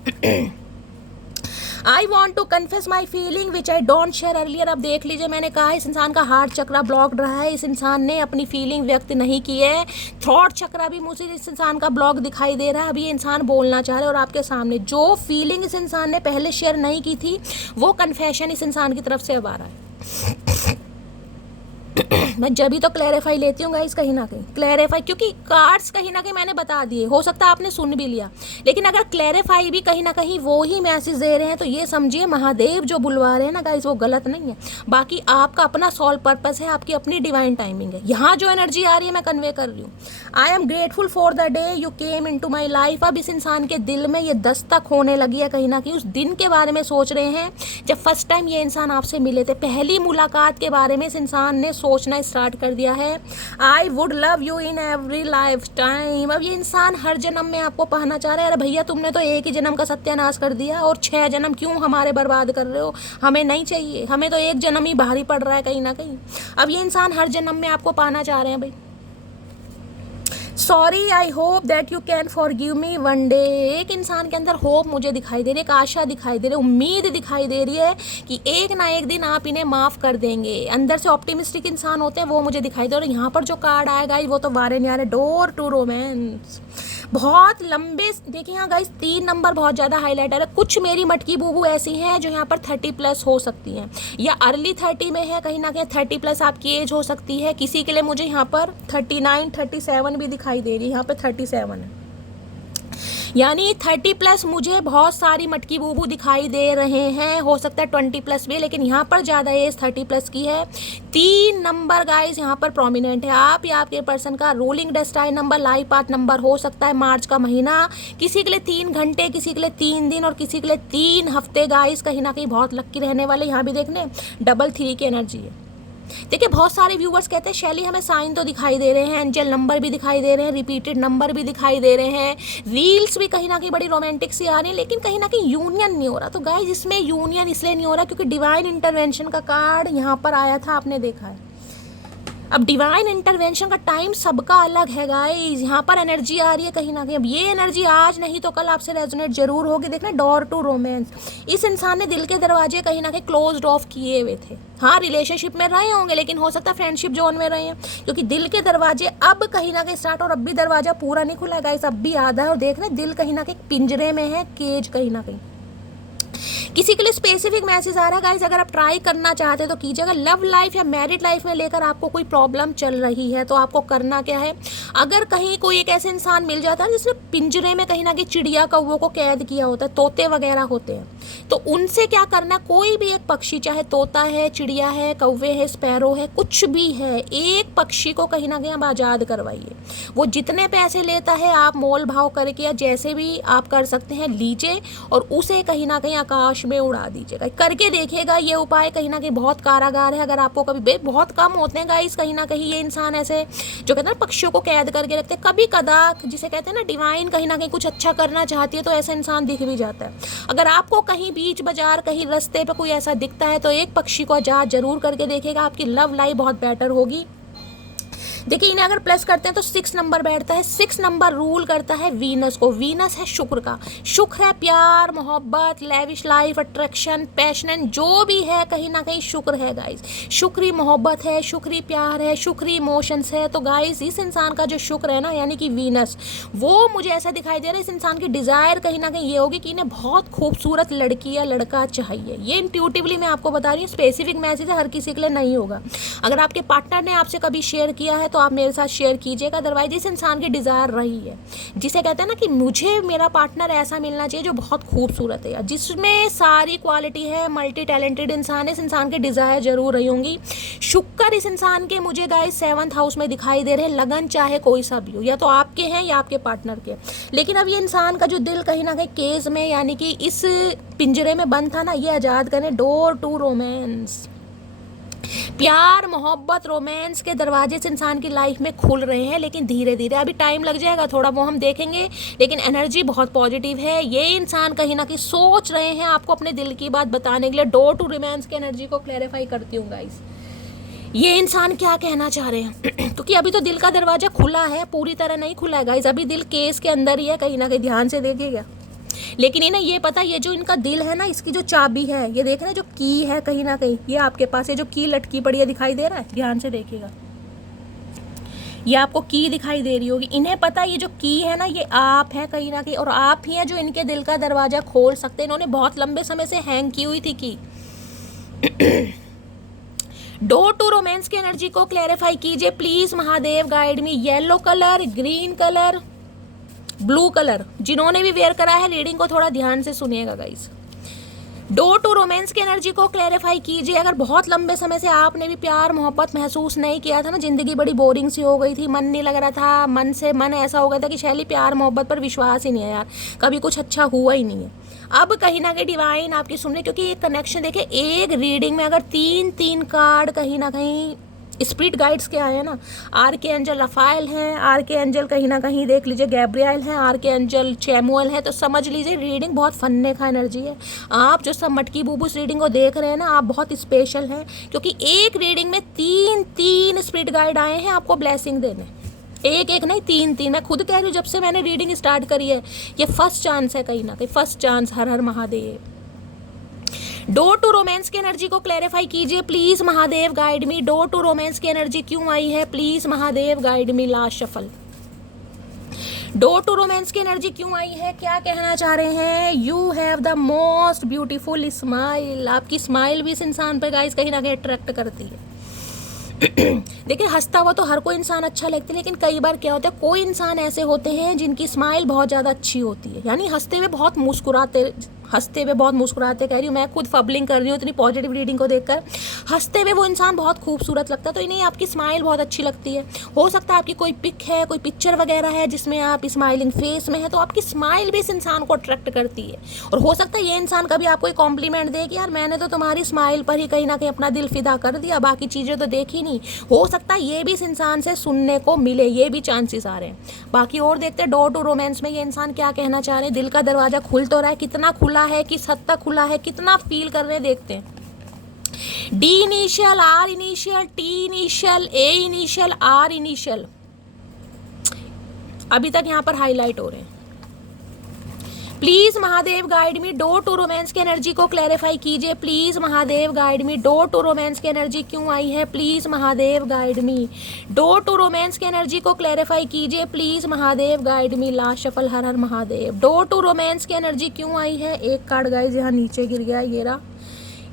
I want to confess my feeling which I don't share earlier. अब देख लीजिए मैंने कहा इस इंसान का हार्ट चक्रा ब्लॉक्ड रहा है, इस इंसान ने अपनी फीलिंग व्यक्त नहीं की है। थ्रॉट चक्रा भी मुझे इस इंसान का ब्लॉक दिखाई दे रहा है। अभी ये इंसान बोलना चाह रहा है और आपके सामने जो फीलिंग इस इंसान ने पहले शेयर नहीं की थी, वो कन्फेशन इस इंसान की तरफ से अब आ रहा है। मैं जब भी तो क्लैरिफाई लेती हूँ गाइस, कहीं ना कहीं क्लैरिफाई, क्योंकि कार्ड्स कहीं ना कहीं मैंने बता दिए, हो सकता है आपने सुन भी लिया, लेकिन अगर क्लैरिफाई भी कहीं ना कहीं वो ही मैसेज दे रहे हैं तो ये समझिए महादेव जो बुलवा रहे हैं ना गाइस, वो गलत नहीं है। बाकी आपका अपना सॉल्व पर्पस है, आपकी अपनी डिवाइन टाइमिंग है। यहाँ जो एनर्जी आ रही है मैं कन्वे कर रही हूँ। I am grateful for the day you came into my life. अब इस इंसान के दिल में ये दस्तक होने लगी है, कहीं ना कहीं उस दिन के बारे में सोच रहे हैं जब फर्स्ट टाइम ये इंसान आपसे मिले थे। पहली मुलाकात के बारे में इस इंसान ने सोचना स्टार्ट कर दिया है। I would love you in every life time. अब ये इंसान हर जन्म में आपको पाना चाह रहा है। अरे भैया तुमने तो एक ही जन्म का सत्यानाश कर दिया, और 6 जन्म क्यों हमारे बर्बाद कर रहे हो, हमें नहीं चाहिए, हमें तो एक जन्म ही भारी पड़ रहा है कहीं ना कहीं। अब ये इंसान हर जन्म में आपको पाना चाह रहे हैं भाई। Sorry I hope that you can forgive me one day. एक इंसान के अंदर होप मुझे दिखाई दे रही है, एक आशा दिखाई दे रही है, उम्मीद दिखाई दे रही है कि एक ना एक दिन आप इन्हें माफ़ कर देंगे। अंदर से ऑप्टिमिस्टिक इंसान होते हैं, वो मुझे दिखाई दे रहा है। यहाँ पर जो कार्ड आएगा वो तो वारे न्यारे, डोर टू रोमांस। बहुत लंबे, देखिए यहाँ गाइस 3 नंबर बहुत ज़्यादा हाईलाइट है। कुछ मेरी मटकी बूबू ऐसी हैं जो यहाँ पर 30+ हो सकती हैं, या अर्ली 30 में है, कहीं ना कहीं 30+ आपकी एज हो सकती है। किसी के लिए मुझे यहाँ पर 39, 37 भी दिखाई दे रही है, यहाँ पे 37 है, यानी 30+ मुझे बहुत सारी मटकी बूबू दिखाई दे रहे हैं। हो सकता है 20+ भी, लेकिन यहाँ पर ज़्यादा एज 30+ की है। 3 नंबर गाइस यहाँ पर प्रोमिनेंट है। आप या आपके पर्सन का ruling destined number, life path number हो सकता है मार्च का महीना। किसी के लिए 3 घंटे, किसी के लिए 3 दिन, और किसी के लिए 3 हफ्ते गाइस कहीं ना कहीं बहुत लक्की रहने वाले। यहाँ भी देखने डबल 3 की एनर्जी है। देखिए बहुत सारे व्यूवर्स कहते हैं शैली हमें साइन तो दिखाई दे रहे हैं, एंजल नंबर भी दिखाई दे रहे हैं, रिपीटेड नंबर भी दिखाई दे रहे हैं, रील्स भी कहीं ना कहीं बड़ी रोमांटिक सी आ रही है, लेकिन कहीं ना कहीं यूनियन नहीं हो रहा। तो गाइस इसमें यूनियन इसलिए नहीं हो रहा क्योंकि डिवाइन इंटरवेंशन का कार्ड यहाँ पर आया था, आपने देखा है। अब डिवाइन इंटरवेंशन का टाइम सबका अलग है गाइस। यहाँ पर एनर्जी आ रही है कहीं ना कहीं, अब ये एनर्जी आज नहीं तो कल आपसे रेजोनेट जरूर होगी। देखना डोर टू रोमांस, इस इंसान ने दिल के दरवाजे कहीं ना कहीं क्लोज्ड ऑफ किए हुए थे। हाँ रिलेशनशिप में रहे होंगे, लेकिन हो सकता है फ्रेंडशिप जोन में रहे हैं, क्योंकि दिल के दरवाजे अब कहीं ना कहीं स्टार्ट, और अब भी दरवाजा पूरा नहीं खुला है गाइस, अब भी आधा है। और देख रहे दिल कहीं ना कहीं पिंजरे में है, केज कहीं ना कहीं किसी के लिए स्पेसिफिक मैसेज आ रहा है गाइस, अगर आप ट्राई करना चाहते हो तो कीजिएगा। लव लाइफ या मैरिड लाइफ में लेकर आपको कोई प्रॉब्लम चल रही है तो आपको करना क्या है, अगर कहीं कोई एक ऐसे इंसान मिल जाता है जिसने पिंजरे में कहीं ना कहीं चिड़िया कौवों को कैद किया होता है, तोते वगैरह होते हैं, तो उनसे क्या करना, कोई भी एक पक्षी, चाहे तोता है, चिड़िया है, कौवे है, स्पैरो है, कुछ भी है, एक पक्षी को कहीं ना कहीं आप आज़ाद करवाइए। वो जितने पैसे लेता है आप मोल भाव करके या जैसे भी आप कर सकते हैं लीजिए और उसे कहीं ना कहीं आकाश में उड़ा दीजिएगा। करके देखिएगा, ये उपाय कहीं ना कहीं बहुत कारागार है। अगर आपको कभी बहुत कम होते हैं गाइस कहीं ना कहीं ये इंसान ऐसे जो कहते हैं ना पक्षियों को कैद करके रखते हैं, कभी कदाक जिसे कहते हैं ना डिवाइन कहीं ना कहीं कुछ अच्छा करना चाहती है तो ऐसा इंसान दिख भी जाता है। अगर आपको कहीं बीच बाजार कहीं रास्ते पे कोई ऐसा दिखता है तो एक पक्षी को आजाद जरूर करके देखिएगा, आपकी लव लाइफ बहुत बेटर होगी। देखिए इन्हें अगर प्लस करते हैं तो 6 नंबर बैठता है। 6 नंबर रूल करता है वीनस को। वीनस है शुक्र का। शुक्र है प्यार, मोहब्बत, लेविश लाइफ, अट्रैक्शन, पैशन, जो भी है कहीं ना कहीं शुक्र है गाइस। शुक्री मोहब्बत है, शुक्री प्यार है, शुक्री इमोशंस है। तो गाइस इस इंसान का जो शुक्र है ना यानी कि वीनस, वो मुझे ऐसा दिखाई दे रहा है इस इंसान की डिज़ायर कहीं ना कहीं ये होगी कि इन्हें बहुत खूबसूरत लड़की या लड़का चाहिए। ये इंट्यूटिवली मैं आपको बता रही हूँ, स्पेसिफिक मैसेज है, हर किसी के लिए नहीं होगा। अगर आपके पार्टनर ने आपसे कभी शेयर किया है तो आप मेरे साथ शेयर कीजिएगा। अदरवाइज इस इंसान की डिज़ायर रही है, जिसे कहते हैं ना कि मुझे मेरा पार्टनर ऐसा मिलना चाहिए जो बहुत खूबसूरत है, जिसमें सारी क्वालिटी है, मल्टी टैलेंटेड इंसान है, इस इंसान की डिज़ायर जरूर रही होंगी। शुक्र इस इंसान के मुझे गाइस 7th हाउस में दिखाई दे रहे हैं। लगन चाहे कोई सा भी हो, या तो आपके हैं या आपके पार्टनर के, लेकिन अब ये इंसान का जो दिल कहीं ना कहीं केस में यानी कि इस पिंजरे में बंद था ना, ये आज़ाद करें। डोर टू रोमांस, प्यार, मोहब्बत, रोमांस के दरवाजे इस इंसान की लाइफ में खुल रहे हैं, लेकिन धीरे धीरे, अभी टाइम लग जाएगा थोड़ा, वो हम देखेंगे, लेकिन एनर्जी बहुत पॉजिटिव है। ये इंसान कहीं ना कहीं सोच रहे हैं आपको अपने दिल की बात बताने के लिए। डोर टू रोमांस की एनर्जी को क्लैरिफाई करती हूँ गाइस, ये इंसान क्या कहना चाह रहे हैं क्योंकि अभी तो दिल का दरवाजा खुला है, पूरी तरह नहीं खुला है गाइस, अभी दिल केस के अंदर ही है, कहीं ना कहीं ध्यान से देखिएगा। लेकिन इन्हें ये पता, ये जो इनका दिल है ना, इसकी जो चाबी है, ये देख रहे हैं जो की है कहीं ना कहीं, ये आपके पास है, जो की लटकी पड़ी है दिखाई दे रहा है, ध्यान से देखिएगा, ये आपको की दिखाई दे रही होगी। इन्हें पता है ये जो की है ना, ये आप हैं कहीं ना कहीं, और आप ही हैं जो इनके दिल का दरवाजा खोल सकते हैं। इन्होंने बहुत लंबे समय से हैंग की हुई थी की। डोर टू रोमांस की एनर्जी को क्लैरिफाई कीजिए please Mahadev, guide me. Yellow colour, green colour, blue colour, जिन्होंने भी वेयर करा है रीडिंग को थोड़ा ध्यान से सुनिएगा गाइस। डोर टू रोमांस की एनर्जी को क्लैरिफाई कीजिए। अगर बहुत लंबे समय से आपने भी प्यार मोहब्बत महसूस नहीं किया था ना, जिंदगी बड़ी बोरिंग सी हो गई थी, मन नहीं लग रहा था, मन ऐसा हो गया था कि शैली प्यार मोहब्बत पर विश्वास ही नहीं है यार, कभी कुछ अच्छा हुआ ही नहीं है, अब कहीं ना कहीं डिवाइन आपकी सुन रही, क्योंकि एक कनेक्शन देखिए, एक रीडिंग में अगर 3 कार्ड कहीं ना कहीं स्पिरिट गाइड्स के आए हैं ना, आर के एंजल रफाइल हैं, आर के एंजल कहीं ना कहीं देख लीजिए गैब्रियल हैं, आर के एंजल चैमुअल है, तो समझ लीजिए रीडिंग बहुत फन्ने का एनर्जी है। आप जो सब मटकी बूबू इस रीडिंग को देख रहे हैं ना, आप बहुत स्पेशल हैं, क्योंकि एक रीडिंग में 3 स्पिरिट गाइड आए हैं आपको ब्लेसिंग देने। एक नहीं, 3 मैं खुद कह रही हूँ, जब से मैंने रीडिंग स्टार्ट करी है, ये फर्स्ट चांस है कहीं ना कहीं, first chance. Har her Mahadev. Door to romance की एनर्जी को क्लैरिफाई कीजिए please Mahadev, guide me. Door to romance की एनर्जी क्यों आई है, please Mahadev, guide me. Last shuffle. Door to romance की एनर्जी क्यों आई है, क्या कहना चाह रहे हैं। You have the most beautiful smile. आपकी स्माइल भी इस इंसान पे गाइस कहीं ना कहीं अट्रैक्ट करती है। देखिए हंसता हुआ तो हर कोई इंसान अच्छा लगता है, लेकिन कई बार क्या होता है, कोई इंसान ऐसे होते हैं जिनकी स्माइल बहुत ज़्यादा अच्छी होती है, यानी हंसते हुए बहुत मुस्कुराते कह रही हूँ, मैं खुद फबलिंग कर रही हूँ इतनी पॉजिटिव रीडिंग को देखकर। हंसते हुए वो इंसान बहुत खूबसूरत लगता है, तो इन्हें आपकी स्माइल बहुत अच्छी लगती है। हो सकता है आपकी कोई पिक है, कोई पिक्चर वगैरह है जिसमें आप स्माइलिंग फेस में है, तो आपकी स्माइल भी इस इंसान को अट्रैक्ट करती है। और हो सकता है ये इंसान कभी आपको कॉम्प्लीमेंट दे कि यार मैंने तो तुम्हारी स्माइल पर ही कहीं ना कहीं अपना दिल फिदा कर दिया, बाकी चीज़ें तो देखी नहीं। हो सकता है ये भी इस इंसान से सुनने को मिले, ये भी चांसेस आ रहे हैं। बाकी और देखते हैं डोर टू रोमांस में ये इंसान क्या कहना चाह रहे हैं। दिल का दरवाजा खुल तो रहा है, कितना खुला है, किस हद तक खुला है, कितना फील कर रहे हैं, देखते हैं। D initial, R initial, T initial, A initial, R initial अभी तक यहां पर हाईलाइट हो रहे हैं। Please Mahadev guide me, door to romance की एनर्जी को क्लैरिफाई कीजिए। Please Mahadev guide me, door to romance की एनर्जी क्यों आई है? Please Mahadev guide me, door to romance की एनर्जी को क्लैरिफाई कीजिए। Please Mahadev guide me, last shuffle, हर हर महादेव। डोर टू रोमांस की एनर्जी क्यों आई है? एक कार्ड गाइज यहाँ नीचे गिर गया, ये रहा,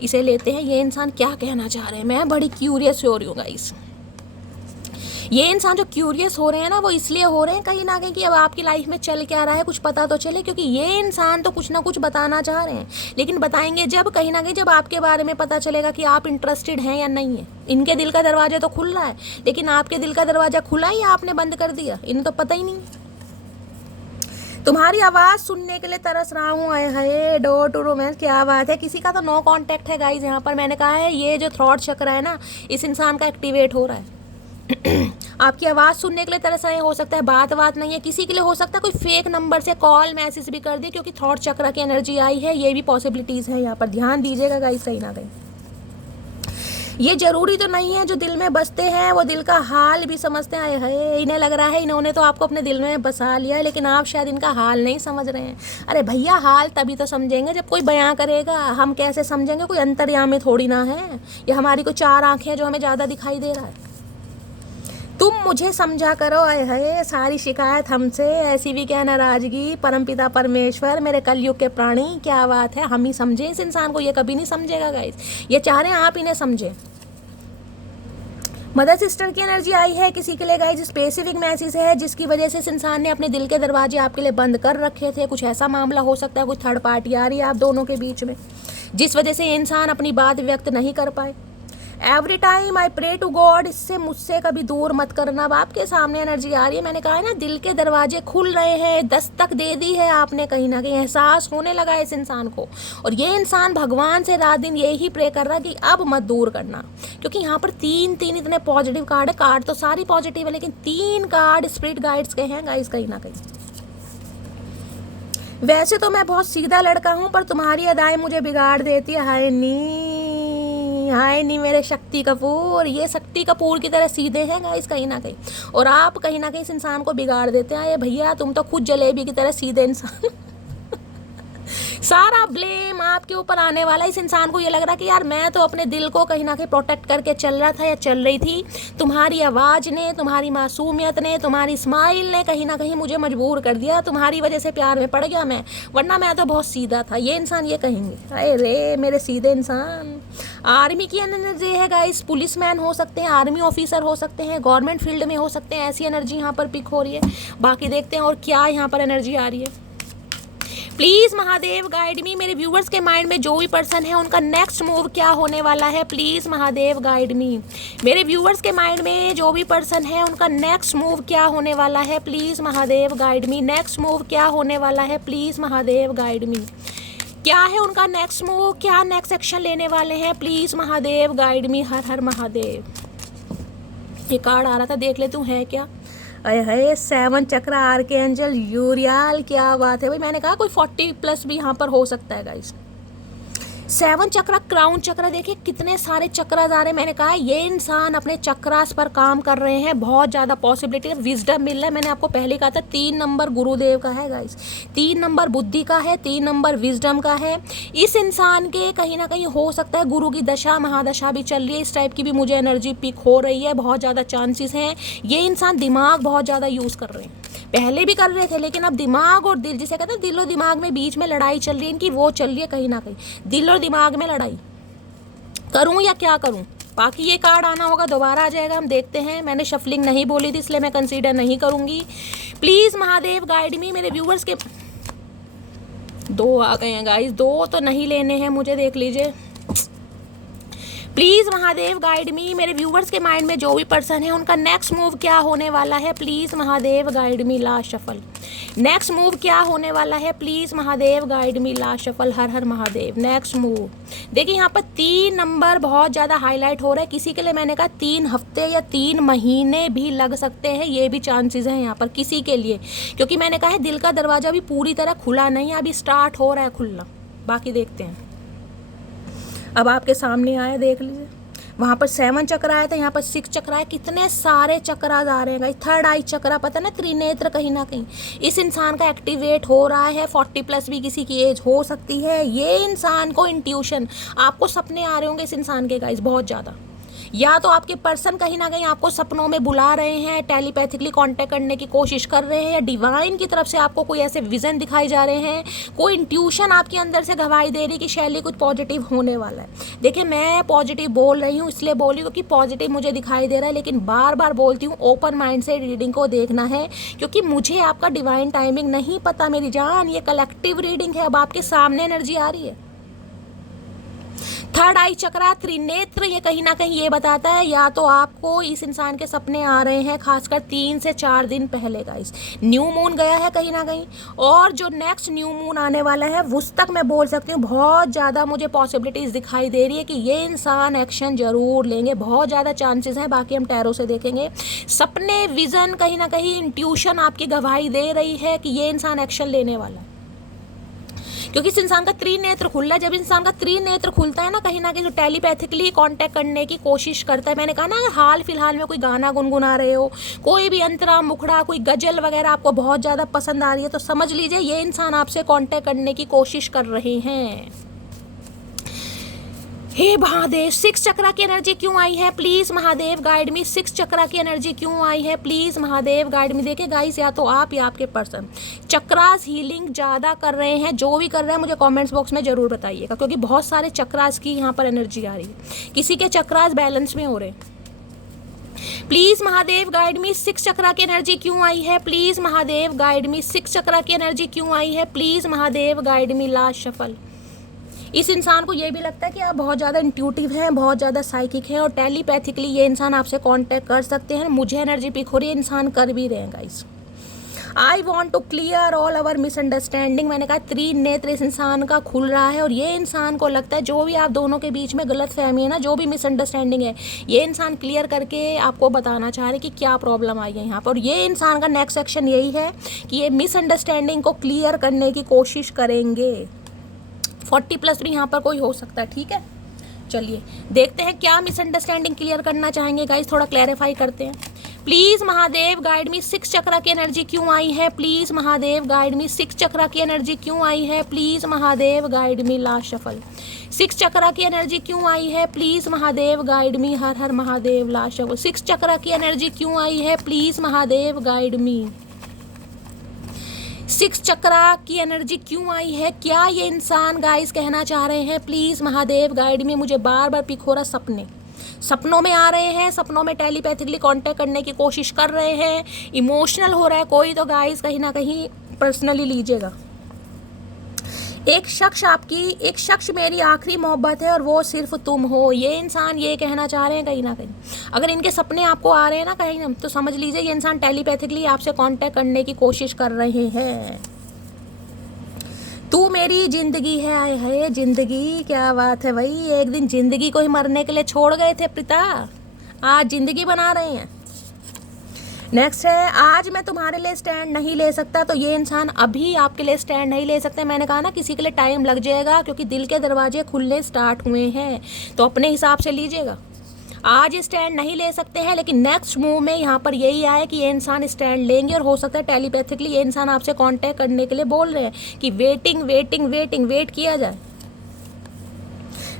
इसे लेते हैं। ये इंसान क्या कहना चाह रहे हैं, मैं बड़ी क्यूरियस हो रही हूँ गाइस। ये इंसान जो क्यूरियस हो रहे हैं ना, वो इसलिए हो रहे हैं कहीं ना कहीं कि अब आपकी लाइफ में चल क्या रहा है कुछ पता तो चले, क्योंकि ये इंसान तो कुछ ना कुछ बताना चाह रहे हैं, लेकिन बताएंगे जब, कहीं ना कहीं जब आपके बारे में पता चलेगा कि आप इंटरेस्टेड हैं या नहीं है। इनके दिल का दरवाजा तो खुल रहा है, लेकिन आपके दिल का दरवाजा खुला या आपने बंद कर दिया, इन्हें तो पता ही नहीं। तुम्हारी आवाज़ सुनने के लिए तरस रहा हूँ। आए हाय, डोर टू रोमांस, क्या बात है। किसी का तो नो कांटेक्ट है गाइज यहाँ पर। मैंने कहा है ये जो थ्रॉट चक्र है ना, इस इंसान का एक्टिवेट हो रहा है। आपकी आवाज़ सुनने के लिए तरस रहे, हो सकता है बात नहीं है, किसी के लिए हो सकता है कोई फेक नंबर से कॉल मैसेज भी कर दिए, क्योंकि थ्रॉट चक्र की एनर्जी आई है। ये भी पॉसिबिलिटीज़ है यहाँ पर, ध्यान दीजिएगा गाइस कहीं ना कहीं। ये जरूरी तो नहीं है जो दिल में बसते हैं वो दिल का हाल भी समझते हैं। है इन्हें लग रहा है इन्होंने तो आपको अपने दिल में बसा लिया है, लेकिन आप शायद इनका हाल नहीं समझ रहे हैं। अरे भैया, हाल तभी तो समझेंगे जब कोई बयां करेगा। हम कैसे समझेंगे? कोई अंतर्यामी थोड़ी ना है, ये हमारी कोई चार आंखें हैं जो हमें ज़्यादा दिखाई दे रहा है। तुम मुझे समझा करो। आए है सारी शिकायत हमसे, ऐसी भी क्या नाराजगी। परमपिता परमेश्वर, मेरे कलयुग के प्राणी, क्या बात है। हम ही समझें इस इंसान को, ये कभी नहीं समझेगा गाइस। ये चाह रहे हैं आप इन्हें समझें। मदर सिस्टर की एनर्जी आई है किसी के लिए गाइस, स्पेसिफिक मैसेज है जिसकी वजह से इस इंसान ने अपने दिल के दरवाजे आपके लिए बंद कर रखे थे। कुछ ऐसा मामला हो सकता है, कोई थर्ड पार्टी आ रही है आप दोनों के बीच में, जिस वजह से ये इंसान अपनी बात व्यक्त नहीं कर पाए। Every time I pray to God, इससे मुझसे कभी दूर मत करना। अब आपके सामने एनर्जी आ रही है, मैंने कहा है ना दिल के दरवाजे खुल रहे हैं, दस्तक दे दी है आपने, कहीं ना कहीं एहसास होने लगा है इस इंसान को। और ये इंसान भगवान से रात दिन यही प्रे कर रहा है कि अब मत दूर करना, क्योंकि यहाँ पर तीन इतने पॉजिटिव कार्ड है। कार्ड तो सारी पॉजिटिव है, लेकिन 3 कार्ड स्पिरिट गाइड्स के हैं गाइस कहीं ना कहीं। वैसे तो मैं बहुत सीधा लड़का हूँ, पर तुम्हारी अदाएं मुझे बिगाड़ देती है। हाय नी मेरे शक्ति कपूर, ये शक्ति कपूर की तरह सीधे हैं गाइस कहीं ना कहीं, और आप कहीं ना कहीं इस इंसान को बिगाड़ देते हैं। ये भैया तुम तो खुद जलेबी की तरह सीधे इंसान। सारा ब्लेम आपके ऊपर आने वाला। इस इंसान को ये लग रहा कि यार मैं तो अपने दिल को कहीं ना कहीं प्रोटेक्ट करके चल रहा था या चल रही थी, तुम्हारी आवाज़ ने, तुम्हारी मासूमियत ने, तुम्हारी स्माइल ने कहीं ना कहीं मुझे मजबूर कर दिया, तुम्हारी वजह से प्यार में पड़ गया मैं, वरना मैं तो बहुत सीधा था। ये इंसान ये कहेंगे, अरे मेरे सीधे इंसान। आर्मी की एनर्जी है गाइस, पुलिस मैन हो सकते हैं, आर्मी ऑफिसर हो सकते हैं, गवर्नमेंट फील्ड में हो सकते हैं, ऐसी एनर्जी यहाँ पर पिक हो रही है। बाकी देखते हैं और क्या यहाँ पर एनर्जी आ रही है। प्लीज महादेव गाइड मी, मेरे व्यूवर्स के माइंड में जो भी पर्सन है उनका नेक्स्ट मूव क्या होने वाला है। प्लीज महादेव गाइड मी, मेरे व्यूवर्स के माइंड में जो भी पर्सन है उनका नेक्स्ट मूव क्या होने वाला है। Please Mahadev guide me, next move क्या होने वाला है। प्लीज महादेव गाइड मी, क्या है उनका नेक्स्ट मूव, क्या नेक्स्ट एक्शन लेने वाले हैं। प्लीज महादेव गाइड मी, हर हर महादेव। ये कार्ड आ रहा था, देख ले तू है क्या। अरे है 7 चक्र आर्कएंजल यूरियल, क्या बात है भाई। मैंने कहा कोई 40+ भी यहाँ पर हो सकता है गाइस। 7 चक्र, क्राउन चक्र, देखिए कितने सारे चक्रास आ रहे हैं। मैंने कहा ये इंसान अपने चक्रास पर काम कर रहे हैं, बहुत ज़्यादा पॉसिबिलिटी है, विजडम मिल रहा है। मैंने आपको पहले कहा था 3 नंबर गुरुदेव का है गाइस, 3 नंबर बुद्धि का है, 3 नंबर विजडम का है। इस इंसान के कहीं ना कहीं हो सकता है गुरु की दशा महादशा भी चल रही है, इस टाइप की भी मुझे एनर्जी पिक हो रही है, बहुत ज़्यादा चांसेस हैं। ये इंसान दिमाग बहुत ज़्यादा यूज़ कर रहे हैं, पहले भी कर रहे थे, लेकिन अब दिमाग और दिल, जिसे कहते हैं दिल और दिमाग में बीच में लड़ाई चल रही है इनकी, वो चल रही है कहीं ना कहीं। दिल और दिमाग में लड़ाई, करूं या क्या करूं। बाकी ये कार्ड आना होगा, दोबारा आ जाएगा, हम देखते हैं। मैंने शफलिंग नहीं बोली थी, इसलिए मैं कंसीडर नहीं करूंगी। प्लीज महादेव गाइड मी, मेरे व्यूवर्स के 2 आ गए हैं गाइस, 2 तो नहीं लेने हैं मुझे, देख लीजिए। प्लीज़ महादेव गाइड मी, मेरे व्यूवर्स के माइंड में जो भी पर्सन है उनका नेक्स्ट मूव क्या होने वाला है। Please Mahadev guide me, last shuffle. Next move क्या होने वाला है। Please Mahadev guide me, last shuffle, हर हर महादेव। नेक्स्ट मूव, देखिए यहाँ पर 3 नंबर बहुत ज़्यादा हाईलाइट हो रहा है। किसी के लिए मैंने कहा 3 हफ्ते या 3 महीने भी लग सकते हैं, ये भी चांसेस हैं यहाँ पर किसी के लिए, क्योंकि मैंने कहा है दिल का दरवाज़ा भी पूरी तरह खुला नहीं है, अभी स्टार्ट हो रहा है खुलना। बाकी देखते हैं, अब आपके सामने आया, देख लीजिए। वहाँ पर 7 चक्र आया था, यहाँ पर 6 चक्र आया। कितने सारे चक्र आ रहे हैं गाइस। थर्ड आई चक्र, पता ना, त्रिनेत्र कहीं ना कहीं इस इंसान का एक्टिवेट हो रहा है। 40 प्लस भी किसी की एज हो सकती है। ये इंसान को इंट्यूशन, आपको सपने आ रहे होंगे इस इंसान के गाइस बहुत ज़्यादा, या तो आपके पर्सन कहीं ना कहीं आपको सपनों में बुला रहे हैं, टेलीपैथिकली कांटेक्ट करने की कोशिश कर रहे हैं, या डिवाइन की तरफ से आपको कोई ऐसे विजन दिखाई जा रहे हैं। कोई इंट्यूशन आपके अंदर से गवाही दे रही कि शैली कुछ पॉजिटिव होने वाला है। देखिए, मैं पॉजिटिव बोल रही हूँ, इसलिए बोल रही हूँ क्योंकि पॉजिटिव मुझे दिखाई दे रहा है, लेकिन बार बार बोलती हूँ ओपन माइंड से रीडिंग को देखना है, क्योंकि मुझे आपका डिवाइन टाइमिंग नहीं पता मेरी जान। ये कलेक्टिव रीडिंग है, अब आपके सामने एनर्जी आ रही है। थर्ड आई चक्रा, त्रिनेत्र, ये कहीं ना कहीं ये बताता है या तो आपको इस इंसान के सपने आ रहे हैं, खासकर 3 से 4 दिन पहले गाइस। न्यू मून गया है कहीं ना कहीं, और जो नेक्स्ट न्यू मून आने वाला है उस तक मैं बोल सकती हूँ बहुत ज़्यादा मुझे पॉसिबिलिटीज़ दिखाई दे रही है कि ये इंसान एक्शन जरूर लेंगे। बहुत ज़्यादा चांसेस हैं, बाकी हम टैरो से देखेंगे। सपने, विजन, कहीं ना कहीं इंट्यूशन आपकी गवाही दे रही है कि ये इंसान एक्शन लेने वाला है, क्योंकि इस इंसान का त्रिनेत्र खुल रहा है। जब इंसान का त्रिनेत्र खुलता है ना, कहीं ना कहीं जो टेलीपैथिकली कांटेक्ट करने की कोशिश करता है। मैंने कहा ना, अगर हाल फिलहाल में कोई गाना गुनगुना रहे हो, कोई भी अंतरा मुखड़ा, कोई गजल वगैरह आपको बहुत ज़्यादा पसंद आ रही है, तो समझ लीजिए ये इंसान आपसे कांटेक्ट करने की कोशिश कर रहे हैं। हे महादेव, 6 चक्रा की एनर्जी क्यों आई है? प्लीज महादेव गाइड मी। 6 चक्रा की एनर्जी क्यों आई है? प्लीज महादेव गाइड मी। देखिए गाइस, या तो आप या आपके पर्सन चक्रास हीलिंग ज़्यादा कर रहे हैं। जो भी कर रहे हैं मुझे कमेंट्स बॉक्स में ज़रूर बताइएगा, क्योंकि बहुत सारे चक्रास की यहाँ पर एनर्जी आ रही है। किसी के चक्रास बैलेंस में हो रहे हैं। प्लीज महादेव गाइड मी, 6 चक्रा की एनर्जी क्यों आई है? प्लीज महादेव गाइड मी, 6 चक्रा की एनर्जी क्यों आई है? Please Mahadev guide me. Last shuffle. इस इंसान को ये भी लगता है कि आप बहुत ज़्यादा इंट्यूटिव हैं, बहुत ज़्यादा साइकिक हैं, और टेलीपैथिकली ये इंसान आपसे कांटेक्ट कर सकते हैं। मुझे एनर्जी पिक हो रही है, इंसान कर भी रहे हैं guys. I want to clear all our misunderstanding. मैंने कहा त्रिनेत्र इस इंसान का खुल रहा है, और ये इंसान को लगता है जो भी आप दोनों के बीच में गलत फहमी है ना, जो भी मिसअंडरस्टैंडिंग है, ये इंसान क्लियर करके आपको बताना चाह रहे कि क्या प्रॉब्लम आई है यहाँ पर। और ये इंसान का नेक्स्ट एक्शन यही है कि ये मिसअंडरस्टैंडिंग को क्लियर करने की कोशिश करेंगे। 40 प्लस भी यहाँ पर कोई हो सकता है, ठीक है। चलिए देखते हैं क्या मिसअंडरस्टैंडिंग क्लियर करना चाहेंगे गाइस, थोड़ा क्लैरिफाई करते हैं। प्लीज महादेव गाइड मी, 6 चक्रा की एनर्जी क्यों आई है? प्लीज महादेव गाइड मी, 6 चक्रा की एनर्जी क्यों आई है? Please Mahadev guide me. Last shuffle. 6 चक्रा की एनर्जी क्यों आई है? Please Mahadev guide me. हर हर महादेव। Last shuffle. 6 चक्रा की एनर्जी क्यों आई है? प्लीज महादेव गाइड मी। 6 चक्रा की एनर्जी क्यों आई है? क्या ये इंसान गाइस कहना चाह रहे हैं? प्लीज महादेव गाइड में। मुझे बार बार पिक हो रहा, सपनों में आ रहे हैं, सपनों में टेलीपैथिकली कांटेक्ट करने की कोशिश कर रहे हैं, इमोशनल हो रहा है कोई, तो गाइस कहीं ना कहीं पर्सनली लीजिएगा। एक शख्स मेरी आखिरी मोहब्बत है और वो सिर्फ तुम हो। ये इंसान ये कहना चाह रहे हैं कहीं ना कहीं। अगर इनके सपने आपको आ रहे हैं ना कहीं, तो समझ लीजिए ये इंसान टेलीपैथिकली आपसे कांटेक्ट करने की कोशिश कर रहे हैं। तू मेरी जिंदगी है जिंदगी, क्या बात है भाई। एक दिन जिंदगी को ही मरने के लिए छोड़ गए थे पिता, आज जिंदगी बना रहे हैं। नेक्स्ट है, आज मैं तुम्हारे लिए स्टैंड नहीं ले सकता। तो ये इंसान अभी आपके लिए स्टैंड नहीं ले सकते। मैंने कहा ना किसी के लिए टाइम लग जाएगा, क्योंकि दिल के दरवाजे खुलने स्टार्ट हुए हैं, तो अपने हिसाब से लीजिएगा। आज स्टैंड नहीं ले सकते हैं, लेकिन नेक्स्ट मूव में यहाँ पर यही आया कि ये इंसान स्टैंड लेंगे, और हो सकता है टेलीपैथिकली ये इंसान आपसे कांटेक्ट करने के लिए बोल रहे हैं कि वेट किया जाए।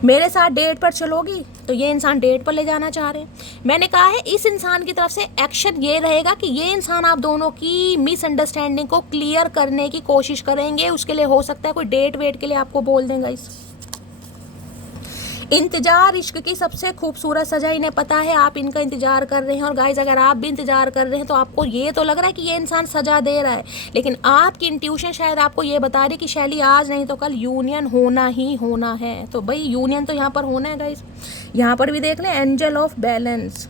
मेरे साथ डेट पर चलोगी? तो ये इंसान डेट पर ले जाना चाह रहे हैं। मैंने कहा है इस इंसान की तरफ से एक्शन ये रहेगा कि ये इंसान आप दोनों की मिसअंडरस्टैंडिंग को क्लियर करने की कोशिश करेंगे। उसके लिए हो सकता है कोई डेट वेट के लिए आपको बोल देंगे। इस इंतजार इश्क की सबसे खूबसूरत सजा, इन्हें पता है आप इनका इंतजार कर रहे हैं। और गाइज अगर आप भी इंतजार कर रहे हैं तो आपको ये तो लग रहा है कि ये इंसान सजा दे रहा है, लेकिन आपकी इंट्यूशन शायद आपको ये बता रही कि शैली आज नहीं तो कल यूनियन होना ही होना है। तो भाई यूनियन तो यहाँ पर होना है गाइज। यहाँ पर भी देख लें, एंजल ऑफ बैलेंस।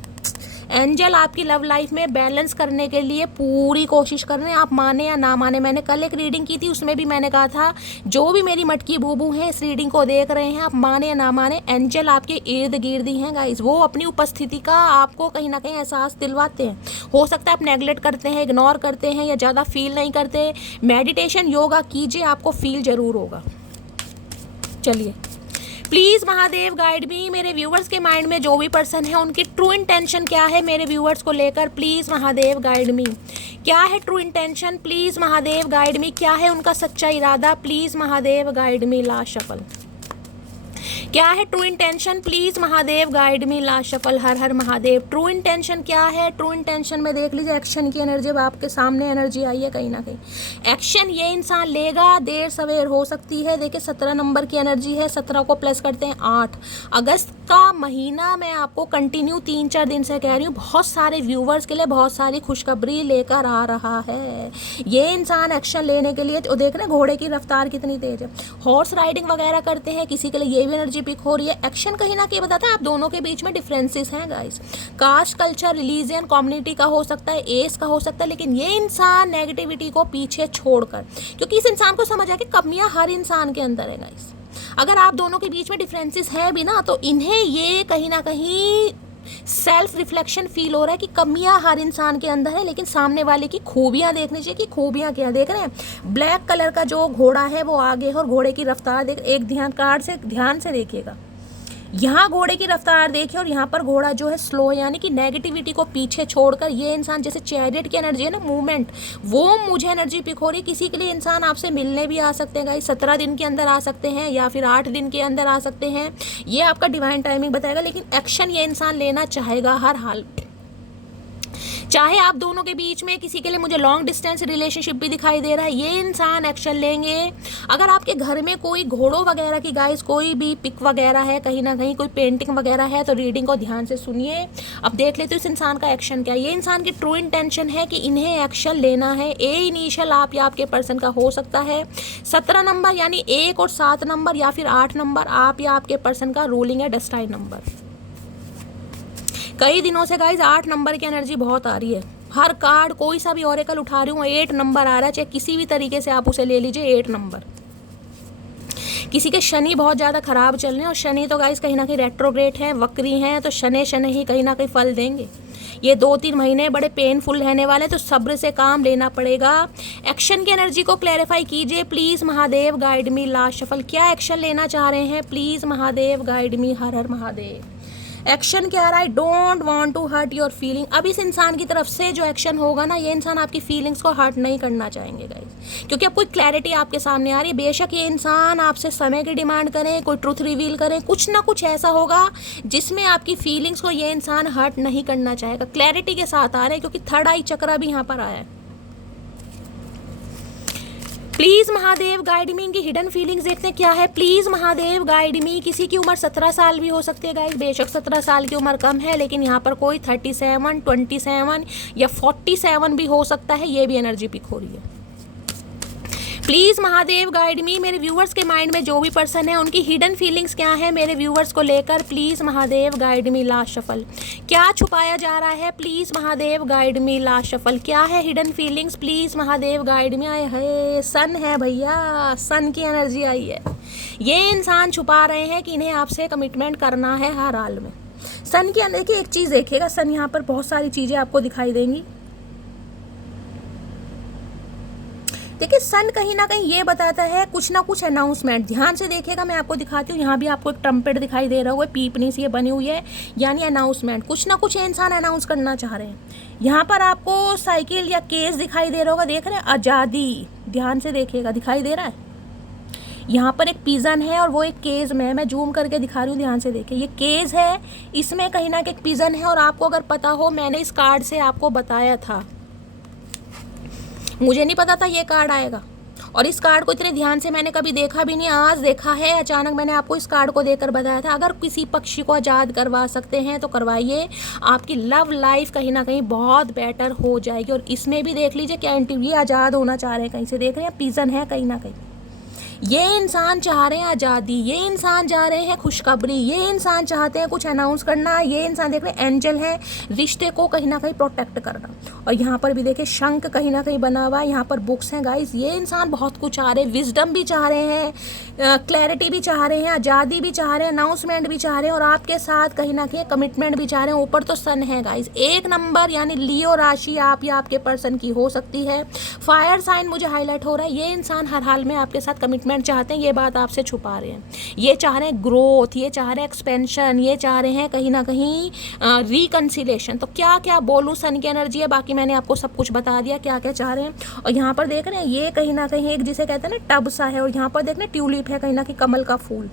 एंजल आपकी लव लाइफ में बैलेंस करने के लिए पूरी कोशिश कर रहे हैं, आप माने या ना माने। मैंने कल एक रीडिंग की थी, उसमें भी मैंने कहा था जो भी मेरी मटकी बूबू हैं इस रीडिंग को देख रहे हैं, आप माने या ना माने, एंजल आपके इर्द गिर्द ही हैं गाइस। वो अपनी उपस्थिति का आपको कहीं ना कहीं एहसास दिलवाते हैं। हो सकता है आप नेगलेक्ट करते हैं, इग्नोर करते हैं, या ज़्यादा फील नहीं करते। मेडिटेशन योगा कीजिए, आपको फील ज़रूर होगा। चलिए प्लीज महादेव गाइड मी, मेरे व्यूवर्स के माइंड में जो भी पर्सन है उनकी ट्रू इंटेंशन क्या है मेरे व्यूवर्स को लेकर, प्लीज महादेव गाइड मी। क्या है true intention, please Mahadev guide मी। क्या है उनका सच्चा इरादा, please Mahadev guide me. Last shuffle. क्या है true intention, please Mahadev guide me. Last shuffle. हर हर महादेव। ट्रू इंटेंशन क्या है, ट्रू इंटेंशन में देख लीजिए एक्शन की एनर्जी। अब आपके सामने एनर्जी आई है कहीं ना कहीं एक्शन ये इंसान लेगा, देर सवेर हो सकती है। देखिए 17 नंबर की एनर्जी है, 17 को प्लस करते हैं 8 अगस्त का महीना। मैं आपको कंटिन्यू 3-4 दिन से कह रही हूँ, बहुत सारे व्यूवर्स के लिए बहुत सारी खुशखबरी लेकर आ रहा है ये इंसान एक्शन लेने के लिए। तो देख रहे घोड़े की रफ्तार कितनी तेज है, हॉर्स राइडिंग वगैरह करते हैं, किसी के लिए ये भी एनर्जी पिक हो रही है। एक्शन कहीं ना कहीं बताता है आप दोनों के बीच में डिफरेंसेस हैं guys. Caste, culture, religion, community का हो सकता है, एज का हो सकता है, लेकिन ये इंसान नेगेटिविटी को पीछे छोड़कर, क्योंकि इस इंसान को समझ आ कि कमियां हर इंसान के अंदर है गाइस। अगर आप दोनों के बीच में डिफरेंसेस है भी ना, तो इन्हें ये कहीं ना कहीं सेल्फ रिफ्लेक्शन फील हो रहा है कि कमियां हर इंसान के अंदर है, लेकिन सामने वाले की खूबियां देखनी चाहिए कि खूबियां क्या देख रहे हैं। ब्लैक कलर का जो घोड़ा है वो आगे है और घोड़े की रफ्तार देख, एक ध्यान से देखिएगा। यहाँ घोड़े की रफ्तार देखिए और यहाँ पर घोड़ा जो है स्लो, यानी कि नेगेटिविटी को पीछे छोड़कर ये इंसान, जैसे चैरियट की एनर्जी है ना, मूवमेंट, वो मुझे एनर्जी पिक हो रही है। किसी के लिए इंसान आपसे मिलने भी आ सकते हैं गाइस, 17 दिन के अंदर आ सकते हैं या फिर 8 दिन के अंदर आ सकते हैं, ये आपका डिवाइन टाइमिंग बताएगा। लेकिन एक्शन ये इंसान लेना चाहेगा हर हाल। चाहे आप दोनों के बीच में किसी के लिए मुझे लॉन्ग डिस्टेंस रिलेशनशिप भी दिखाई दे रहा है, ये इंसान एक्शन लेंगे। अगर आपके घर में कोई घोड़ों वगैरह की गाइस कोई भी पिक वगैरह है, कहीं ना कहीं कोई पेंटिंग वगैरह है, तो रीडिंग को ध्यान से सुनिए। अब देख लेते हो इस इंसान का एक्शन क्या है। ये इंसान की ट्रू इंटेंशन है कि इन्हें एक्शन लेना है। ए इनिशियल आप या आपके पर्सन का हो सकता है 17 नंबर, यानी 1 और 7 नंबर या फिर 8 नंबर आप या आपके पर्सन का रूलिंग है डेस्टाइन नंबर। कई दिनों से गाइज 8 नंबर की एनर्जी बहुत आ रही है। हर कार्ड कोई सा भी ऑरेकल उठा रही हूँ 8 नंबर आ रहा है, चाहे किसी भी तरीके से आप उसे ले लीजिए 8 नंबर। किसी के शनि बहुत ज़्यादा खराब चल रहे हैं और शनि तो गाइज कहीं ना कहीं रेट्रोग्रेड है, वक्री हैं, तो शनि ही कहीं ना कहीं फल देंगे। ये 2-3 महीने बड़े पेनफुल रहने वाले, तो सब्र से काम लेना पड़ेगा। एक्शन की एनर्जी को क्लैरिफाई कीजिए please Mahadev guide me. Last shuffle. क्या एक्शन लेना चाह रहे हैं प्लीज महादेव गाइड मी। हर हर महादेव। एक्शन क्या रहा है, don't want to hurt your feeling. अब इस इंसान की तरफ से जो एक्शन होगा ना, ये इंसान आपकी फीलिंग्स को हर्ट नहीं करना चाहेंगे गाइस, क्योंकि अब कोई क्लैरिटी आपके सामने आ रही है। बेशक ये इंसान आपसे समय की डिमांड करें, कोई ट्रुथ रिवील करें, कुछ ना कुछ ऐसा होगा जिसमें आपकी फीलिंग्स को ये इंसान हर्ट नहीं करना चाहेगा। क्लैरिटी के साथ आ रहे हैं, क्योंकि थर्ड आई चक्रा भी यहाँ पर आया है। प्लीज महादेव गाइड मी। इनकी हिडन फीलिंग्स देखते हैं क्या है। प्लीज महादेव गाइड मी। किसी की उम्र 17 साल भी हो सकती है गाइस, बेशक 17 साल की उम्र कम है, लेकिन यहाँ पर कोई 37, 27 या 47 भी हो सकता है, ये भी एनर्जी पिक हो रही है। प्लीज महादेव गाइड मी। मेरे व्यूवर्स के माइंड में जो भी पर्सन है उनकी हिडन फीलिंग्स क्या है मेरे व्यूवर्स को लेकर, please Mahadev guide me. Last shuffle. क्या छुपाया जा रहा है please Mahadev guide me. Last shuffle. क्या है hidden feelings please Mahadev guide मी। आए है सन है भैया, सन की एनर्जी आई है। ये इंसान छुपा रहे हैं कि इन्हें आपसे कमिटमेंट करना है हर हाल में। सन की अंदर की एक चीज देखिएगा, सन यहाँ पर बहुत सारी चीजें आपको दिखाई देंगी। देखिए सन कहीं ना कहीं ये बताता है कुछ ना कुछ अनाउंसमेंट। ध्यान से देखिएगा, मैं आपको दिखाती हूँ। यहाँ भी आपको एक ट्रम्पेट दिखाई दे रहा होगा, पीपनी सी ये बनी हुई है, यानी अनाउंसमेंट। कुछ ना कुछ इंसान अनाउंस करना चाह रहे हैं। यहाँ पर आपको साइकिल या केस दिखाई दे रहा होगा, देख रहे हैं, आज़ादी। ध्यान से देखिएगा, दिखाई दे रहा है। यहाँ पर एक पिजन है और वो एक केज में है, मैं जूम करके दिखा रही हूँ, ध्यान से देखिए। ये केज है, इसमें कहीं ना कहीं एक पिजन है। और आपको अगर पता हो, मैंने इस कार्ड से आपको बताया था, मुझे नहीं पता था ये कार्ड आएगा, और इस कार्ड को इतने ध्यान से मैंने कभी देखा भी नहीं, आज देखा है अचानक। मैंने आपको इस कार्ड को देखकर बताया था, अगर किसी पक्षी को आज़ाद करवा सकते हैं तो करवाइए, आपकी लव लाइफ कहीं ना कहीं बहुत बेटर हो जाएगी। और इसमें भी देख लीजिए क्या ये आज़ाद होना चाह रहे हैं, कहीं से देख रहे हैं, पिजन है कहीं ना कहीं। ये इंसान चाह रहे हैं आज़ादी, ये इंसान जा रहे हैं खुशखबरी, ये इंसान चाहते हैं कुछ अनाउंस करना, ये इंसान देख रहे हैं एंजल है, रिश्ते को कहीं ना कहीं प्रोटेक्ट करना। और यहाँ पर भी देखिए शंख कहीं ना कहीं बना हुआ है, यहाँ पर बुक्स हैं गाइस। ये इंसान बहुत कुछ चाह रहे हैं, विजडम भी चाह रहे हैं, क्लैरिटी भी चाह रहे हैं, आज़ादी भी चाह रहे हैं, अनाउंसमेंट भी चाह रहे हैं, और आपके साथ कहीं ना कहीं कमिटमेंट भी चाह रहे हैं। ऊपर तो सन है गाइस, 1 नंबर यानी लियो राशि आप या आपके पर्सन की हो सकती है। फायर साइन मुझे हाईलाइट हो रहा है, ये इंसान हर हाल में आपके साथ कमिटमेंट कमिटमेंट चाहते हैं, ये बात आपसे छुपा रहे हैं। ये चाह रहे हैं ग्रोथ, ये चाह रहे हैं एक्सपेंशन, ये चाह रहे हैं कहीं ना कहीं रिकन्सिलेशन। तो क्या क्या बोलूँ, सन की एनर्जी है, बाकी मैंने आपको सब कुछ बता दिया क्या क्या चाह रहे हैं। और यहाँ पर देख रहे हैं ये कहीं ना कहीं एक जिसे कहते हैं ना टब सा है, और यहाँ पर देख रहे हैं ट्यूलिप है, कहीं ना कहीं कमल का फूल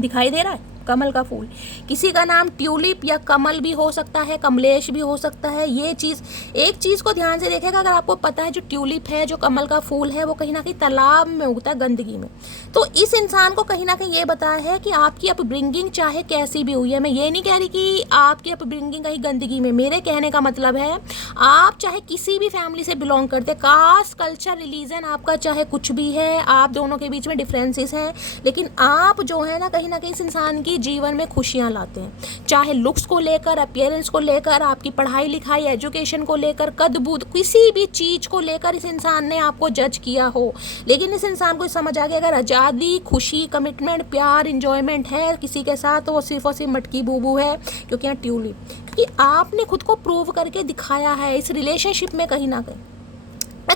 दिखाई दे रहा है, कमल का फूल। किसी का नाम ट्यूलिप या कमल भी हो सकता है, कमलेश भी हो सकता है। ये चीज़, एक चीज़ को ध्यान से देखेगा, अगर आपको पता है जो ट्यूलिप है, जो कमल का फूल है, वो कहीं ना कहीं तालाब में उगता है, गंदगी में। तो इस इंसान को कहीं ना कहीं ये बताया है कि आपकी अपब्रिंगिंग चाहे कैसी भी हुई है, मैं ये नहीं कह रही कि आपकी अपब्रिंगिंग कहीं गंदगी में, मेरे कहने का मतलब है आप चाहे किसी भी फैमिली से बिलोंग करते, कास्ट, कल्चर, रिलीजन आपका चाहे कुछ भी है, आप दोनों के बीच में डिफरेंसेस हैं, लेकिन आप जो है ना कहीं इस इंसान की जीवन में खुशियां लाते हैं। चाहे लुक्स को लेकर, अपीयरेंस को लेकर, आपकी पढ़ाई लिखाई, एजुकेशन को लेकर, कद बूद, किसी भी चीज को लेकर इस इंसान ने आपको जज किया हो, लेकिन इस इंसान को समझ आ गया अगर आज़ादी, खुशी, कमिटमेंट, प्यार, इंजॉयमेंट है किसी के साथ, तो वो सिर्फ और सिर्फ मटकी बूबू है। क्योंकि यहाँ ट्यूलिप, क्योंकि आपने खुद को प्रूव करके दिखाया है इस रिलेशनशिप में। कहीं ना कहीं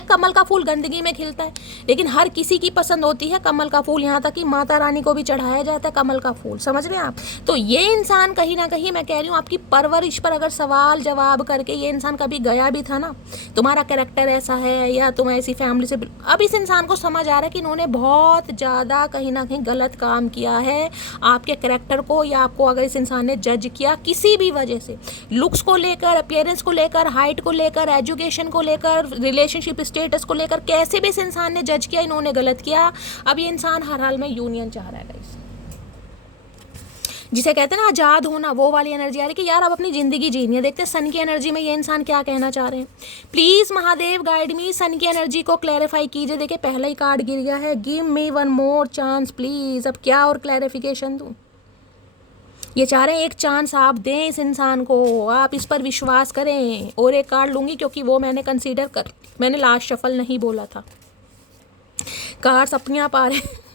कमल का फूल गंदगी में खिलता है, लेकिन हर किसी की पसंद होती है कमल का फूल, यहाँ तक कि माता रानी को भी चढ़ाया जाता है कमल का फूल, समझ रहे हैं आप। तो ये इंसान कहीं ना कहीं, मैं कह रही हूँ, आपकी परवरिश पर अगर सवाल जवाब करके ये इंसान कभी गया भी था ना, तुम्हारा कैरेक्टर ऐसा है या तुम ऐसी फैमिली से, अब इस इंसान को समझ आ रहा है कि इन्होंने बहुत ज़्यादा कहीं ना कहीं गलत काम किया है आपके कैरेक्टर को, या आपको अगर इस इंसान ने जज किया किसी भी वजह से, लुक्स को लेकर, अपीयरेंस को लेकर, हाइट को लेकर, एजुकेशन को लेकर, रिलेशनशिप स्टेटस को लेकर, कैसे भी इस इंसान ने जज किया, इन्होंने गलत किया। अब ये इंसान हर हाल में यूनियन चाह रहा है गाइस, जिसे कहते हैं ना आज़ाद होना, वो वाली एनर्जी आ रही है कि यार अब अपनी ज़िंदगी जीनी है। देखते हैं सन की एनर्जी में ये इंसान क्या कहना चाह रहे हैं। Please Mahadev guide me, sun की एनर्जी को क्लैरिफाई कीजिए। देखिए पहला ही कार्ड गिर गया है, give me one more chance please. अब क्या और क्लैरिफिकेशन दूँ, ये चाह रहे हैं एक चांस आप दें इस इंसान को, आप इस पर विश्वास करें। और एक कार्ड लूँगी क्योंकि वो मैंने कंसीडर कर, मैंने लास्ट शफल नहीं बोला था, कार्ड्स अपने आप आ रहे हैं।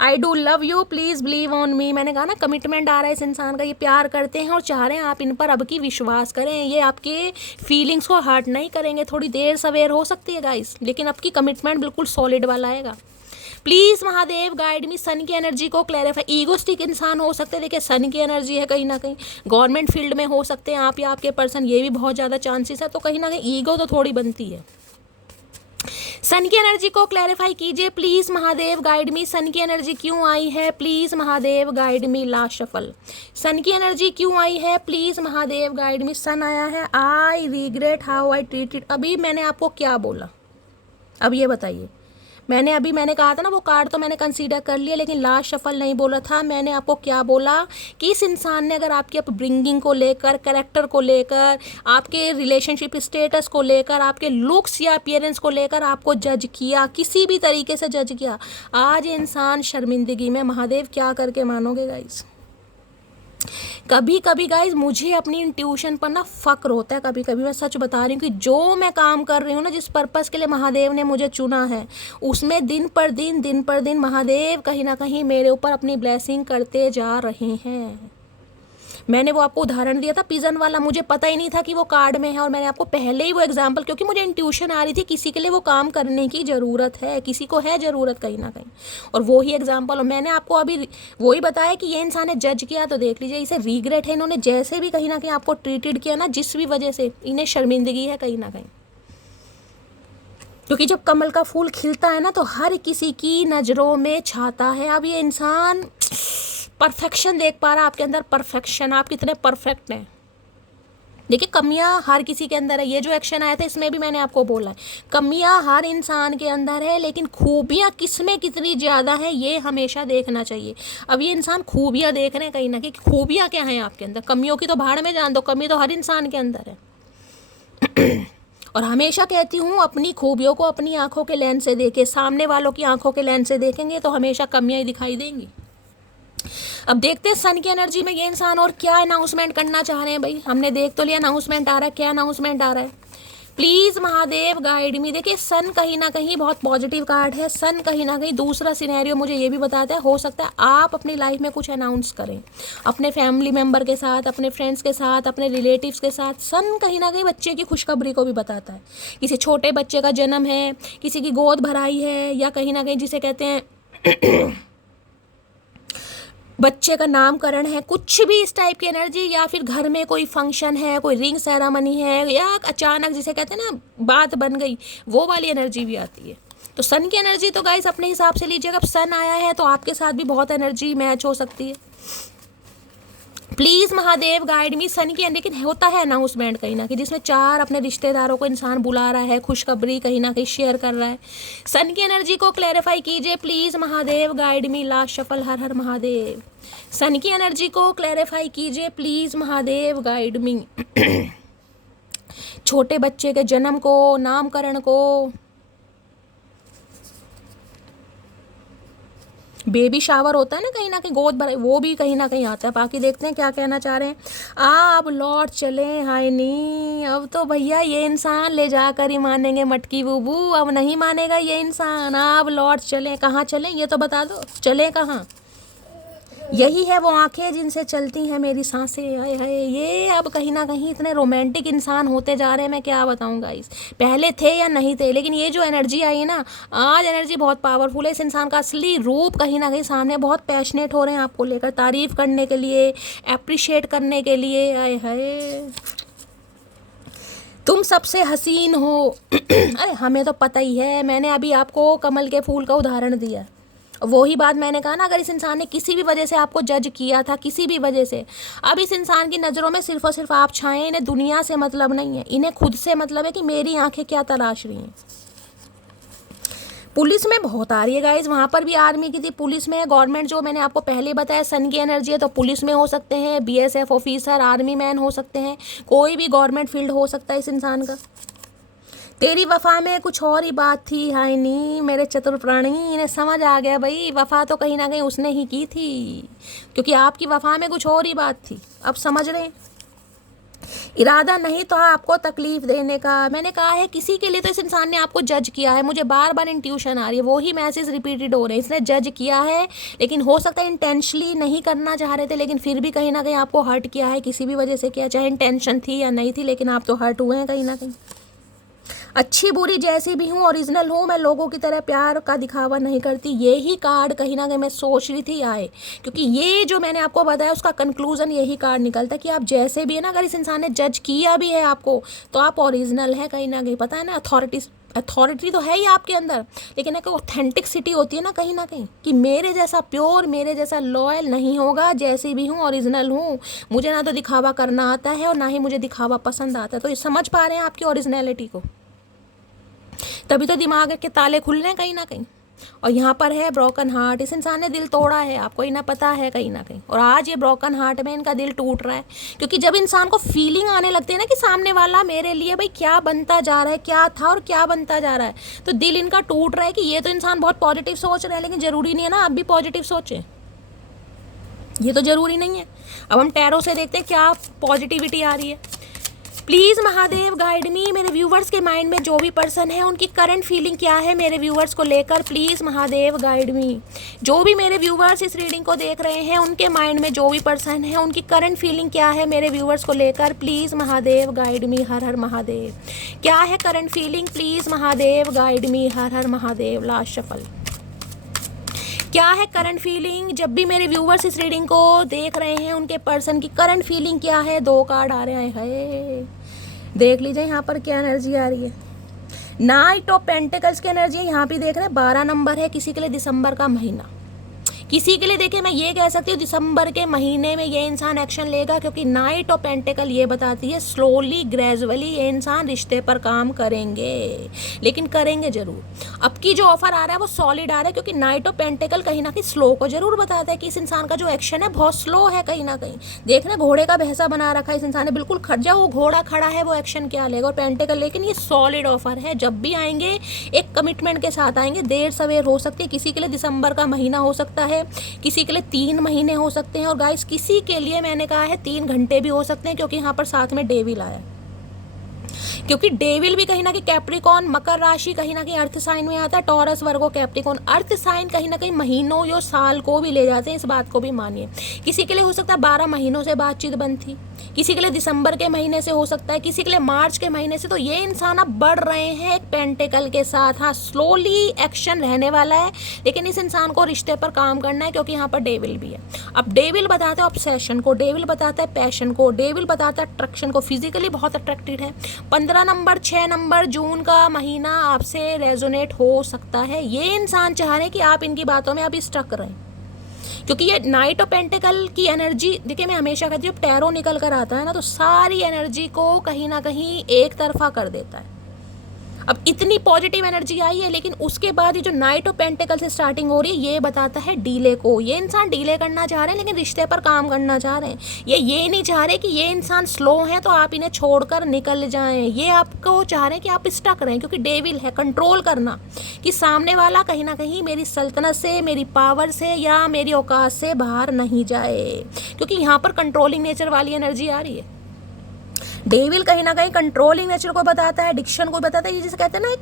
I do love you, please believe on me. मैंने कहा ना कमिटमेंट आ रहा है इस इंसान का, ये प्यार करते हैं और चाह रहे हैं आप इन पर अब की विश्वास करें। ये आपके फीलिंग्स को हर्ट नहीं करेंगे, थोड़ी देर सवेर हो सकती है गाइस, लेकिन अब की कमिटमेंट बिल्कुल सॉलिड वाला आएगा। Please Mahadev guide me, sun की एनर्जी को क्लैरिफाई। ईगोस्टिक इंसान हो सकते हैं, देखिए सन की एनर्जी है, कहीं ना कहीं गवर्नमेंट फील्ड में हो सकते हैं आप या आपके पर्सन, ये भी बहुत ज़्यादा चांसेस है। तो कहीं ना कहीं ईगो तो थोड़ी बनती है। सन की एनर्जी को क्लैरिफाई कीजिए please Mahadev guide me. Sun की एनर्जी क्यों आई है, please Mahadev guide me. Last shuffle, sun की एनर्जी क्यों आई है, please Mahadev guide me. Sun आया है, I regret how I treated. अभी मैंने आपको क्या बोला, अब ये बताइए। मैंने कहा था ना वो कार्ड तो मैंने कंसीडर कर लिया, लेकिन लास्ट शफल नहीं बोला था। मैंने आपको क्या बोला कि इस इंसान ने अगर आपकी अपब्रिंगिंग को लेकर, कैरेक्टर को लेकर, आपके रिलेशनशिप स्टेटस को लेकर, आपके लुक्स या अपीयरेंस को लेकर आपको जज किया, किसी भी तरीके से जज किया, आज इंसान शर्मिंदगी में। महादेव क्या करके मानोगे गाइस। कभी कभी गाइज मुझे अपनी इंट्यूशन पर ना फ़क्र होता है। कभी कभी मैं सच बता रही हूँ कि जो मैं काम कर रही हूँ ना, जिस पर्पज़ के लिए महादेव ने मुझे चुना है, उसमें दिन पर दिन महादेव कहीं ना कहीं मेरे ऊपर अपनी ब्लेसिंग करते जा रहे हैं। मैंने वो आपको उदाहरण दिया था पिजन वाला, मुझे पता ही नहीं था कि वो कार्ड में है, और मैंने आपको पहले ही वो एग्जाम्पल, क्योंकि मुझे इंट्यूशन आ रही थी किसी के लिए वो काम करने की ज़रूरत है, किसी को है ज़रूरत कहीं ना कहीं, और वो ही एग्जाम्पल। और मैंने आपको अभी वही बताया कि ये इंसान ने जज किया, तो देख लीजिए इसे रीग्रेट है। इन्होंने जैसे भी कहीं ना कहीं आपको ट्रीटेड किया ना, जिस भी वजह से, इन्हें शर्मिंदगी है कहीं ना कहीं। क्योंकि जब कमल का फूल खिलता है ना, तो हर किसी की नज़रों में छाता है। अब ये इंसान परफेक्शन देख पा रहा है आपके अंदर, परफेक्शन, आप कितने परफेक्ट हैं। देखिए कमियां हर किसी के अंदर है, ये जो एक्शन आया था इसमें भी मैंने आपको बोला है, कमियां हर इंसान के अंदर है, लेकिन खूबियां किस में कितनी ज़्यादा है ये हमेशा देखना चाहिए। अब ये इंसान खूबियां देख रहे हैं कहीं ना कहीं, खूबियां क्या हैं आपके अंदर, कमियों की तो भाड़ में जान दो, कमी तो हर इंसान के अंदर है। और हमेशा कहती हूँ अपनी खूबियों को अपनी आंखों के लेंस से देखें, सामने वालों की आंखों के लेंस से देखेंगे तो हमेशा कमियां ही दिखाई देंगी। अब देखते हैं सन की एनर्जी में ये इंसान और क्या अनाउंसमेंट करना चाह रहे हैं। भाई हमने देख तो लिया अनाउंसमेंट आ रहा है, क्या अनाउंसमेंट आ रहा है, प्लीज़ महादेव गाइड मी। देखिए सन कहीं ना कहीं बहुत पॉजिटिव कार्ड है। सन कहीं ना कहीं दूसरा सिनेरियो मुझे ये भी बताता है, हो सकता है आप अपनी लाइफ में कुछ अनाउंस करें अपने फैमिली मेम्बर के साथ, अपने फ्रेंड्स के साथ, अपने रिलेटिव्स के साथ। सन कहीं ना कहीं बच्चे की खुशखबरी को भी बताता है, किसी छोटे बच्चे का जन्म है, किसी की गोद भराई है, या कहीं ना कहीं जिसे कहते हैं बच्चे का नामकरण है, कुछ भी इस टाइप की एनर्जी, या फिर घर में कोई फंक्शन है, कोई रिंग सेरेमनी है, या अचानक जिसे कहते हैं ना बात बन गई, वो वाली एनर्जी भी आती है। तो सन की एनर्जी तो गाइस अपने हिसाब से लीजिएगा। अब सन आया है तो आपके साथ भी बहुत एनर्जी मैच हो सकती है। Please Mahadev guide me sun की। लेकिन होता है अनाउंसमेंट कहीं ना कहीं, जिसमें 4 अपने रिश्तेदारों को इंसान बुला रहा है, खुशखबरी कहीं ना कहीं शेयर कर रहा है। सन की एनर्जी को क्लैरिफाई कीजिए please Mahadev guide me. Last shuffle, हर हर महादेव। सन की एनर्जी को क्लैरिफाई कीजिए प्लीज़ महादेव गाइड मी। छोटे बच्चे के जन्म को, नामकरण को, बेबी शावर होता है ना कहीं गोद भराई, वो भी कहीं ना कहीं आता है। बाकी देखते हैं क्या कहना चाह रहे हैं। अब लौट चले, हाय नी, अब तो भैया ये इंसान ले जाकर ही मानेंगे मटकी बूबू, अब नहीं मानेगा ये इंसान। अब लौट चले, कहाँ चले ये तो बता दो, चले कहाँ? यही है वो आंखें जिनसे चलती हैं मेरी सांसें। हाय हाय, ये अब कहीं ना कहीं इतने रोमांटिक इंसान होते जा रहे हैं, मैं क्या बताऊं गाइस। पहले थे या नहीं थे, लेकिन ये जो एनर्जी आई है ना आज, एनर्जी बहुत पावरफुल है। इस इंसान का असली रूप कहीं ना कहीं सामने, बहुत पैशनेट हो रहे हैं आपको लेकर, तारीफ करने के लिए, अप्रिशिएट करने के लिए। हाय हाय, तुम सबसे हसीन हो। अरे हमें तो पता ही है, मैंने अभी आपको कमल के फूल का उदाहरण दिया। वही बात मैंने कहा ना, अगर इस इंसान ने किसी भी वजह से आपको जज किया था, किसी भी वजह से, अब इस इंसान की नज़रों में सिर्फ और सिर्फ आप छाएं। इन्हें दुनिया से मतलब नहीं है, इन्हें खुद से मतलब है कि मेरी आंखें क्या तलाश रही हैं। पुलिस में बहुत आ रही है गाइज, वहाँ पर भी आर्मी की थी, पुलिस में गवर्नमेंट, जो मैंने आपको पहले बताया सन की एनर्जी है तो पुलिस में हो सकते हैं, BSF ऑफिसर, आर्मी मैन हो सकते हैं, कोई भी गवर्नमेंट फील्ड हो सकता है इस इंसान का। तेरी वफा में कुछ और ही बात थी, हाय नी मेरे चतुर प्राणी। इन्हें समझ आ गया भाई, वफा तो कहीं ना कहीं उसने ही की थी, क्योंकि आपकी वफा में कुछ और ही बात थी। अब समझ रहे हैं, इरादा नहीं तो आपको तकलीफ देने का। मैंने कहा है किसी के लिए तो इस इंसान ने आपको जज किया है, मुझे बार बार इंट्यूशन आ रही है, वही मैसेज रिपीटेड हो रहे हैं। इसने जज किया है, लेकिन हो सकता है इंटेंशनली नहीं करना चाह रहे थे, लेकिन फिर भी कहीं ना कहीं आपको हर्ट किया है, किसी भी वजह से किया, चाहे इंटेंशन थी या नहीं थी, लेकिन आप तो हर्ट हुए हैं कहीं ना कहीं। अच्छी बुरी जैसी भी हूँ, ओरिजिनल हूँ, मैं लोगों की तरह प्यार का दिखावा नहीं करती। यही कार्ड कहीं ना कहीं मैं सोच रही थी आए, क्योंकि ये जो मैंने आपको बताया उसका कंक्लूजन यही कार्ड निकलता है कि आप जैसे भी है ना, अगर इस इंसान ने जज किया भी है आपको, तो आप ओरिजिनल है कहीं ना कहीं। पता है ना, अथॉरिटी तो है ही आपके अंदर, लेकिन एक ऑथेंटिसिटी होती है ना कहीं कि मेरे जैसा प्योर, मेरे जैसा लॉयल नहीं होगा, जैसी भी हूँ ओरिजिनल हूँ। मुझे ना तो दिखावा करना आता है और ना ही मुझे दिखावा पसंद आता है। तो ये समझ पा रहे हैं आपकी ओरिजिनलिटी को, तभी तो दिमाग के ताले खुल रहे हैं कहीं ना कहीं। और यहाँ पर है ब्रोकन हार्ट, इस इंसान ने दिल तोड़ा है, आपको ही ना पता है कहीं ना कहीं। और आज ये ब्रोकन हार्ट में इनका दिल टूट रहा है, क्योंकि जब इंसान को फीलिंग आने लगती है ना कि सामने वाला मेरे लिए भाई क्या बनता जा रहा है, क्या था और क्या बनता जा रहा है, तो दिल इनका टूट रहा है कि ये तो इंसान बहुत पॉजिटिव सोच रहा है, लेकिन ज़रूरी नहीं है ना आप भी पॉजिटिव सोचें, ये तो ज़रूरी नहीं है। अब हम टैरो से देखते हैं क्या पॉजिटिविटी आ रही है। प्लीज़ महादेव गाइड मी, मेरे व्यूवर्स के माइंड में जो भी पर्सन है उनकी करंट फीलिंग क्या है मेरे व्यूवर्स को लेकर, प्लीज़ महादेव गाइड मी। जो भी मेरे व्यूवर्स इस रीडिंग को देख रहे हैं उनके माइंड में जो भी पर्सन है उनकी करंट फीलिंग क्या है मेरे व्यूवर्स को लेकर, प्लीज़ महादेव गाइड मी। हर हर महादेव। क्या है current feeling, please Mahadev guide me. हर हर महादेव। Last shuffle. क्या है करंट फीलिंग, जब भी मेरे व्यूवर्स इस रीडिंग को देख रहे हैं उनके पर्सन की करंट फीलिंग क्या है। 2 कार्ड आ रहे हैं, देख लीजिए यहाँ पर क्या एनर्जी आ रही है। नाइट ऑफ पेंटिकल्स की एनर्जी यहाँ पे देख रहे हैं, 12 नंबर है। किसी के लिए दिसंबर का महीना, किसी के लिए देखिए मैं ये कह सकती हूँ दिसंबर के महीने में ये इंसान एक्शन लेगा, क्योंकि नाइट ऑफ पेंटिकल ये बताती है स्लोली ग्रेजुअली ये इंसान रिश्ते पर काम करेंगे, लेकिन करेंगे ज़रूर। अब की जो ऑफर आ रहा है वो सॉलिड आ रहा है, क्योंकि नाइट ऑफ पेंटिकल कहीं ना कहीं स्लो को जरूर बताता है कि इस इंसान का जो एक्शन है बहुत स्लो है कहीं ना कहीं। देख रहे घोड़े का भैंसा बना रखा है इस इंसान ने, बिल्कुल खर्जा वो घोड़ा खड़ा है, वो एक्शन क्या लेगा और पेंटिकल, लेकिन ये सॉलिड ऑफर है। जब भी आएंगे एक कमिटमेंट के साथ आएंगे, देर सवेर हो सकती है। किसी के लिए दिसंबर का महीना हो सकता है, किसी के लिए 3 महीने हो सकते हैं, और गाइस किसी के लिए मैंने कहा है 3 घंटे भी हो सकते हैं, क्योंकि यहाँ पर साथ में डेविल आया। क्योंकि डेविल भी कहीं ना कहीं कैप्रिकॉन, मकर राशि कहीं ना कहीं अर्थ साइन में आता है, टॉरस, वर्गो, कैप्रिकॉन अर्थ साइन कहीं ना कहीं महीनों या साल को भी ले जाते हैं, इस बात को भी मानिए। किसी के लिए हो सकता है 12 महीनों से बातचीत बंद थी, किसी के लिए दिसंबर के महीने से हो सकता है, किसी के लिए मार्च के महीने से। तो ये इंसान अब बढ़ रहे हैं एक पेंटिकल के साथ। हाँ, स्लोली एक्शन रहने वाला है, लेकिन इस इंसान को रिश्ते पर काम करना है, क्योंकि यहाँ पर डेविल भी है। अब डेविल बताता है ऑब्सेशन को, डेविल बताता है पैशन को, डेविल बताता है अट्रैक्शन को, फिजिकली बहुत अट्रैक्टेड है। 15 नंबर, 6 नंबर जून का महीना आपसे रेजोनेट हो सकता है। ये इंसान चाह रहे हैं कि आप इनकी बातों में अभी स्टक रहें, क्योंकि ये नाइट ऑफ पेंटिकल की एनर्जी, देखिए मैं हमेशा कहती हूँ, टैरो निकल कर आता है ना, तो सारी एनर्जी को कहीं ना कहीं एक तरफा कर देता है। अब इतनी पॉजिटिव एनर्जी आई है, लेकिन उसके बाद ये जो नाइट ऑफ पेंटिकल से स्टार्टिंग हो रही है, ये बताता है डीले को। ये इंसान डीले करना चाह रहे हैं, लेकिन रिश्ते पर काम करना चाह रहे हैं। ये नहीं चाह रहे कि ये इंसान स्लो है तो आप इन्हें छोड़कर निकल जाएं। ये आपको चाह रहे हैं कि आप स्टक रहें, क्योंकि डेविल है कंट्रोल करना, कि सामने वाला कहीं ना कहीं मेरी सल्तनत से, मेरी पावर से या मेरी औकात से बाहर नहीं जाए, क्योंकि यहाँ पर कंट्रोलिंग नेचर वाली एनर्जी आ रही है। डेविल कहीं ना कहीं कंट्रोलिंग नेचर को बताता है, डिक्शन को बताता है। ये जिसे कहते हैं ना, एक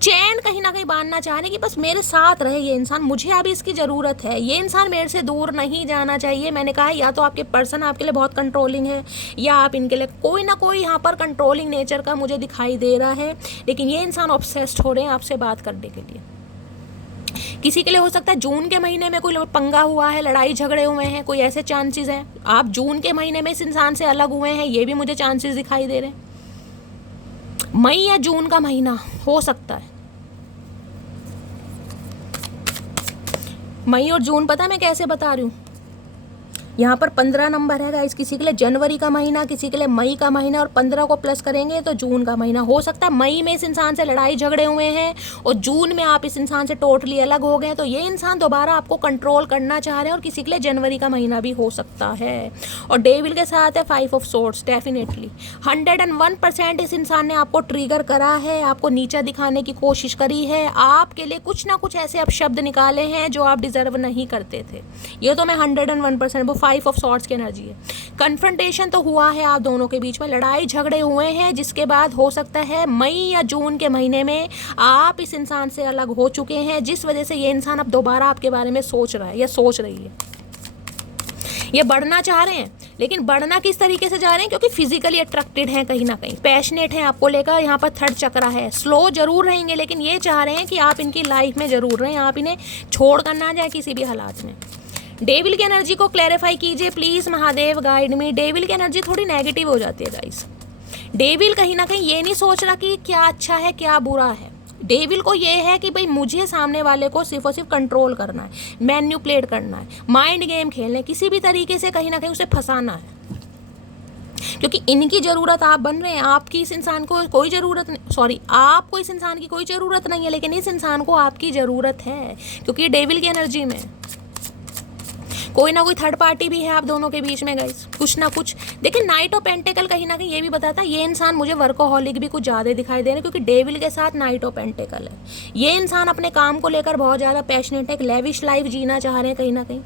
चैन कहीं ना कहीं बांधना चाह रहे कि बस मेरे साथ रहे ये इंसान, मुझे अभी इसकी ज़रूरत है, ये इंसान मेरे से दूर नहीं जाना चाहिए। मैंने कहा या तो आपके पर्सन आपके लिए बहुत कंट्रोलिंग है, या आप इनके लिए कोई ना कोई यहाँ पर कंट्रोलिंग नेचर का मुझे दिखाई दे रहा है, लेकिन ये इंसान ऑब्सेस्ड हो रहे हैं आपसे बात करने के लिए। किसी के लिए हो सकता है जून के महीने में कोई पंगा हुआ है, लड़ाई झगड़े हुए हैं, कोई ऐसे चांसेस हैं। आप जून के महीने में इस इंसान से अलग हुए हैं, ये भी मुझे चांसेस दिखाई दे रहे हैं। मई या जून का महीना हो सकता है। मई और जून पता मैं कैसे बता रही हूँ, यहाँ पर 15 नंबर है गाइस। किसी के लिए जनवरी का महीना, किसी के लिए मई का महीना, और 15 को प्लस करेंगे तो जून का महीना। हो सकता है मई में इस इंसान से लड़ाई झगड़े हुए हैं और जून में आप इस इंसान से टोटली अलग हो गए, तो ये इंसान दोबारा आपको कंट्रोल करना चाह रहे हैं। और किसी के लिए जनवरी का महीना भी हो सकता है। और डेविल के साथ है 5 ऑफ सोर्ड्स। डेफिनेटली 101% इस इंसान ने आपको ट्रिगर करा है, आपको नीचा दिखाने की कोशिश करी है, आपके लिए कुछ ना कुछ ऐसे अपशब्द निकाले हैं जो आप डिजर्व नहीं करते थे। ये तो मैं 101%, 5 ऑफ सॉर्ड्स की एनर्जी है। कन्फ्रंटेशन तो हुआ है आप दोनों के बीच में, लड़ाई झगड़े हुए हैं, जिसके बाद हो सकता है मई या जून के महीने में आप इस इंसान से अलग हो चुके हैं, जिस वजह से ये इंसान अब दोबारा आपके बारे में सोच रहा है या सोच रही है। ये बढ़ना चाह रहे हैं, लेकिन बढ़ना किस तरीके से जा रहे हैं, क्योंकि फिजिकली अट्रैक्टेड हैं, कहीं ना कहीं पैशनेट हैं आपको लेकर। यहाँ पर थर्ड चक्रा है। स्लो जरूर रहेंगे, लेकिन ये चाह रहे हैं कि आप इनकी लाइफ में जरूर रहें, आप इन्हें छोड़ कर ना जाए किसी भी हालात में। डेविल की एनर्जी को क्लैरिफाई कीजिए please, Mahadev guide me. Devil की एनर्जी थोड़ी नेगेटिव हो जाती है गाइस। डेविल कहीं ना कहीं ये नहीं सोच रहा कि क्या अच्छा है क्या बुरा है। डेविल को ये है कि भाई मुझे सामने वाले को सिर्फ और सिर्फ कंट्रोल करना है, मैन्युपुलेट करना है, माइंड गेम खेलना है, किसी भी तरीके से कहीं ना कहीं उसे फंसाना है, क्योंकि इनकी ज़रूरत आप बन रहे हैं। आपकी इस इंसान को कोई ज़रूरत नहीं, सॉरी, आपको इस इंसान की कोई ज़रूरत नहीं है, लेकिन इस इंसान को आपकी ज़रूरत है, क्योंकि ये डेविल की एनर्जी में कोई ना कोई थर्ड पार्टी भी है आप दोनों के बीच में गाइस, कुछ ना कुछ। देखिए नाइट ऑफ पेंटिकल कहीं ना कहीं ये भी बताता है ये इंसान मुझे वर्कोहॉलिक भी कुछ ज़्यादा दिखाई दे रहे हैं, क्योंकि डेविल के साथ नाइट ऑफ पेंटिकल है। ये इंसान अपने काम को लेकर बहुत ज़्यादा पैशनेट है, एक लेविश लाइफ जीना चाह रहे हैं कहीं ना कहीं।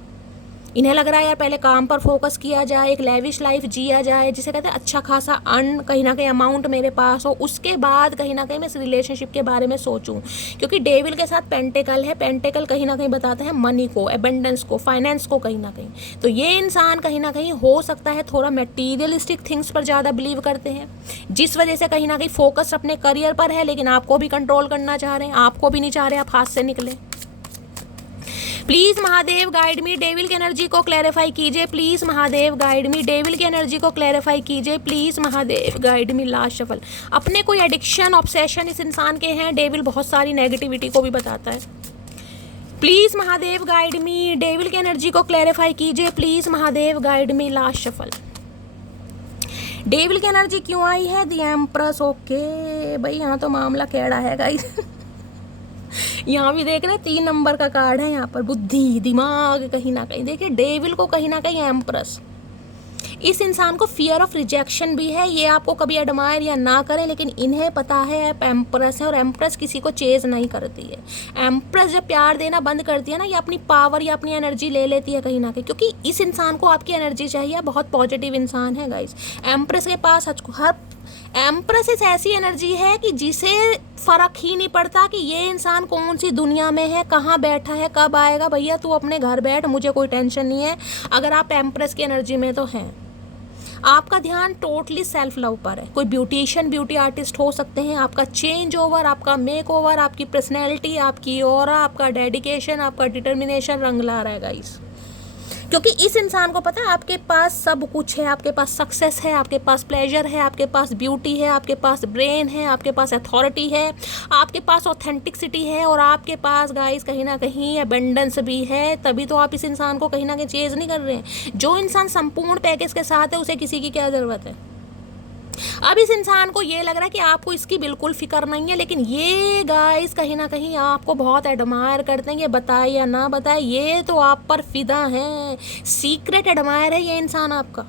इन्हें लग रहा है यार पहले काम पर फोकस किया जाए, एक लेविश लाइफ जिया जाए, जिसे कहते हैं अच्छा खासा अर्न कहीं ना कहीं अमाउंट मेरे पास हो, उसके बाद कहीं ना कहीं मैं इस रिलेशनशिप के बारे में सोचूं। क्योंकि डेविल के साथ पेंटिकल है, पेंटिकल कहीं ना कहीं बताता है मनी को, एबंडेंस को, फाइनेंस को कहीं ना कहीं। तो ये इंसान कहीं ना कहीं हो सकता है थोड़ा मटेरियलिस्टिक थिंग्स पर ज़्यादा बिलीव करते हैं, जिस वजह से कहीं ना कहीं फोकस अपने करियर पर है, लेकिन आपको भी कंट्रोल करना चाह रहे हैं, आपको भी नहीं चाह रहे आप हाथ से निकले। Please Mahadev guide me, devil की एनर्जी को क्लैरिफाई कीजिए please Mahadev guide me, devil की एनर्जी को क्लैरिफाई कीजिए please Mahadev guide me. Last shuffle. अपने कोई एडिक्शन ऑब्सेशन इस इंसान के हैं, डेविल बहुत सारी नेगेटिविटी को भी बताता है। Please Mahadev guide me, devil की एनर्जी को क्लैरिफाई कीजिए please Mahadev guide me. Last shuffle. Devil की एनर्जी क्यों आई है? The empress. ओके भाई, यहाँ तो मामला कैड़ा है गाइस। यहाँ भी देख रहे हैं 3 नंबर का कार्ड है, यहाँ पर बुद्धि दिमाग कहीं ना कहीं। देखिए डेविल को कहीं ना कहीं एम्प्रेस, इस इंसान को फियर ऑफ रिजेक्शन भी है। ये आपको कभी एडमायर या ना करें, लेकिन इन्हें पता है आप एम्प्रेस है, और एम्प्रेस किसी को चेज नहीं करती है। एम्प्रेस जब प्यार देना बंद करती है ना, ये अपनी पावर या अपनी एनर्जी ले लेती है कहीं ना कहीं, क्योंकि इस इंसान को आपकी एनर्जी चाहिए। बहुत पॉजिटिव इंसान है गाइस। एम्प्रेस के पास हर एम्प्रेस इस ऐसी एनर्जी है कि जिसे फर्क ही नहीं पड़ता कि ये इंसान कौन सी दुनिया में है, कहाँ बैठा है, कब आएगा। भैया तू अपने घर बैठ, मुझे कोई टेंशन नहीं है। अगर आप एम्प्रेस की एनर्जी में तो हैं, आपका ध्यान टोटली सेल्फ लव पर है। कोई ब्यूटिशियन, ब्यूटी आर्टिस्ट हो सकते हैं। आपका चेंज ओवर, आपका मेक ओवर, आपकी पर्सनैलिटी, आपकी ऑरा, आपका डेडिकेशन, आपका डिटर्मिनेशन रंग ला रहा है गाइस। क्योंकि इस इंसान को पता है आपके पास सब कुछ है। आपके पास सक्सेस है, आपके पास प्लेजर है, आपके पास ब्यूटी है, आपके पास ब्रेन है, आपके पास अथॉरिटी है, आपके पास ऑथेंटिसिटी है, और आपके पास गाइस कहीं ना कहीं अबंडेंस भी है। तभी तो आप इस इंसान को कहीं ना कहीं चेज नहीं कर रहे हैं। जो इंसान संपूर्ण पैकेज के साथ है उसे किसी की क्या ज़रूरत है। अब इस इंसान को ये लग रहा है कि आपको इसकी बिल्कुल फिक्र नहीं है, लेकिन ये गाइस कहीं ना कहीं आपको बहुत एडमायर करते हैं। ये बताए या ना बताए, ये तो आप पर फिदा हैं। सीक्रेट एडमायर है ये इंसान आपका।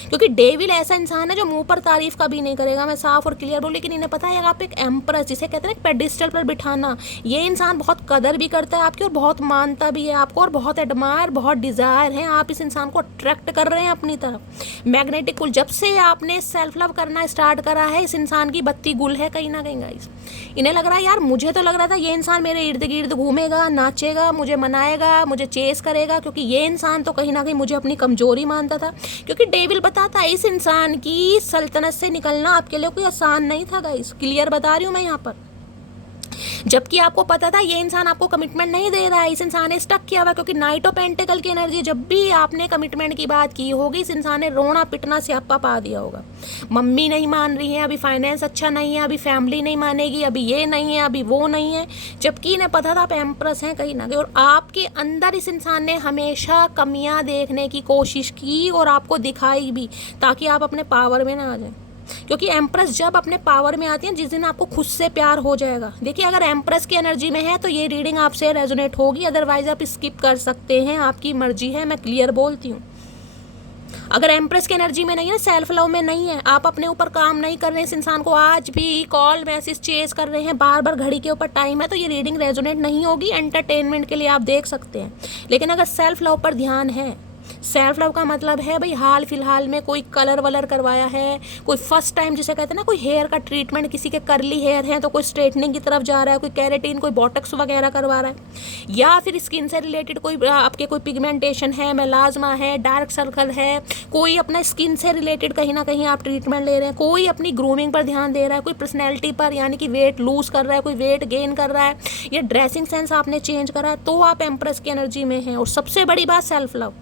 क्योंकि डेविल ऐसा इंसान है जो मुंह पर तारीफ कभी नहीं करेगा, मैं साफ और क्लियर बोलूँ। लेकिन इन्हें पता है आप एक एम्प्रेस, जिसे कहते हैं ना पेडिस्टल पर बिठाना, ये इंसान बहुत कदर भी करता है आपकी और बहुत मानता भी है आपको, और बहुत एडमायर, बहुत डिज़ायर है। आप इस इंसान को अट्रैक्ट कर रहे हैं अपनी तरफ। मैग्नेटिक पुल, जब से आपने सेल्फ लव करना स्टार्ट करा है, इस इंसान की बत्ती गुल है कहीं ना कहीं गाइस। इन्हें लग रहा है यार, मुझे तो लग रहा था ये इंसान मेरे इर्द गिर्द घूमेगा, नाचेगा, मुझे मनाएगा, मुझे चेस करेगा। क्योंकि ये इंसान तो कहीं ना कहीं मुझे अपनी कमजोरी मानता था। क्योंकि डेविल बताता है इस इंसान की सल्तनत से निकलना आपके लिए कोई आसान नहीं था गाइस। क्लियर बता रही हूँ मैं यहाँ पर। जबकि आपको पता था ये इंसान आपको कमिटमेंट नहीं दे रहा है, इस इंसान ने स्टक किया हुआ। क्योंकि नाइट ऑफ पेंटिकल की एनर्जी, जब भी आपने कमिटमेंट की बात की होगी, इस इंसान ने रोना पिटना स्यापा पा दिया होगा। मम्मी नहीं मान रही है, अभी फाइनेंस अच्छा नहीं है, अभी फैमिली नहीं मानेगी, अभी ये नहीं है, अभी वो नहीं है। जबकि इन्हें पता था आप एम्प्रेस हैं कहीं ना कहीं, और आपके अंदर इस इंसान ने हमेशा कमियां देखने की कोशिश की और आपको दिखाई भी, ताकि आप अपने पावर में ना आ जाए। क्योंकि एम्प्रेस जब अपने पावर में आती है, जिस दिन आपको खुद से प्यार हो जाएगा। देखिए, अगर एम्प्रेस की एनर्जी में है तो ये रीडिंग आपसे रेजोनेट होगी, अदरवाइज आप स्किप कर सकते हैं, आपकी मर्जी है। मैं क्लियर बोलती हूँ। अगर एम्प्रेस की एनर्जी में नहीं है, सेल्फ लव में नहीं है, आप अपने ऊपर काम नहीं कर रहे हैं, इस इंसान को आज भी कॉल मैसेज चेज कर रहे हैं, बार बार घड़ी के ऊपर टाइम है, तो ये रीडिंग रेजोनेट नहीं होगी। एंटरटेनमेंट के लिए आप देख सकते हैं। लेकिन अगर सेल्फ लव पर ध्यान है, सेल्फ लव का मतलब है भाई हाल फिलहाल में कोई कलर वलर करवाया है, कोई फर्स्ट टाइम जिसे कहते हैं ना, कोई हेयर का ट्रीटमेंट, किसी के कर्ली हेयर हैं तो कोई स्ट्रेटनिंग की तरफ जा रहा है, कोई कैरेटीन, कोई बॉटक्स वगैरह करवा रहा है, या फिर स्किन से रिलेटेड कोई आपके कोई पिगमेंटेशन है, मेलाज्मा है, डार्क सर्कल है, कोई अपना स्किन से रिलेटेड कहीं ना कहीं आप ट्रीटमेंट ले रहे हैं, कोई अपनी ग्रूमिंग पर ध्यान दे रहा है, कोई पर्सनैलिटी पर, यानी कि वेट लूज कर रहा है, कोई वेट गेन कर रहा है, या ड्रेसिंग सेंस आपने चेंज करा है, तो आप एम्प्रेस की एनर्जी में हैं। और सबसे बड़ी बात, सेल्फ लव।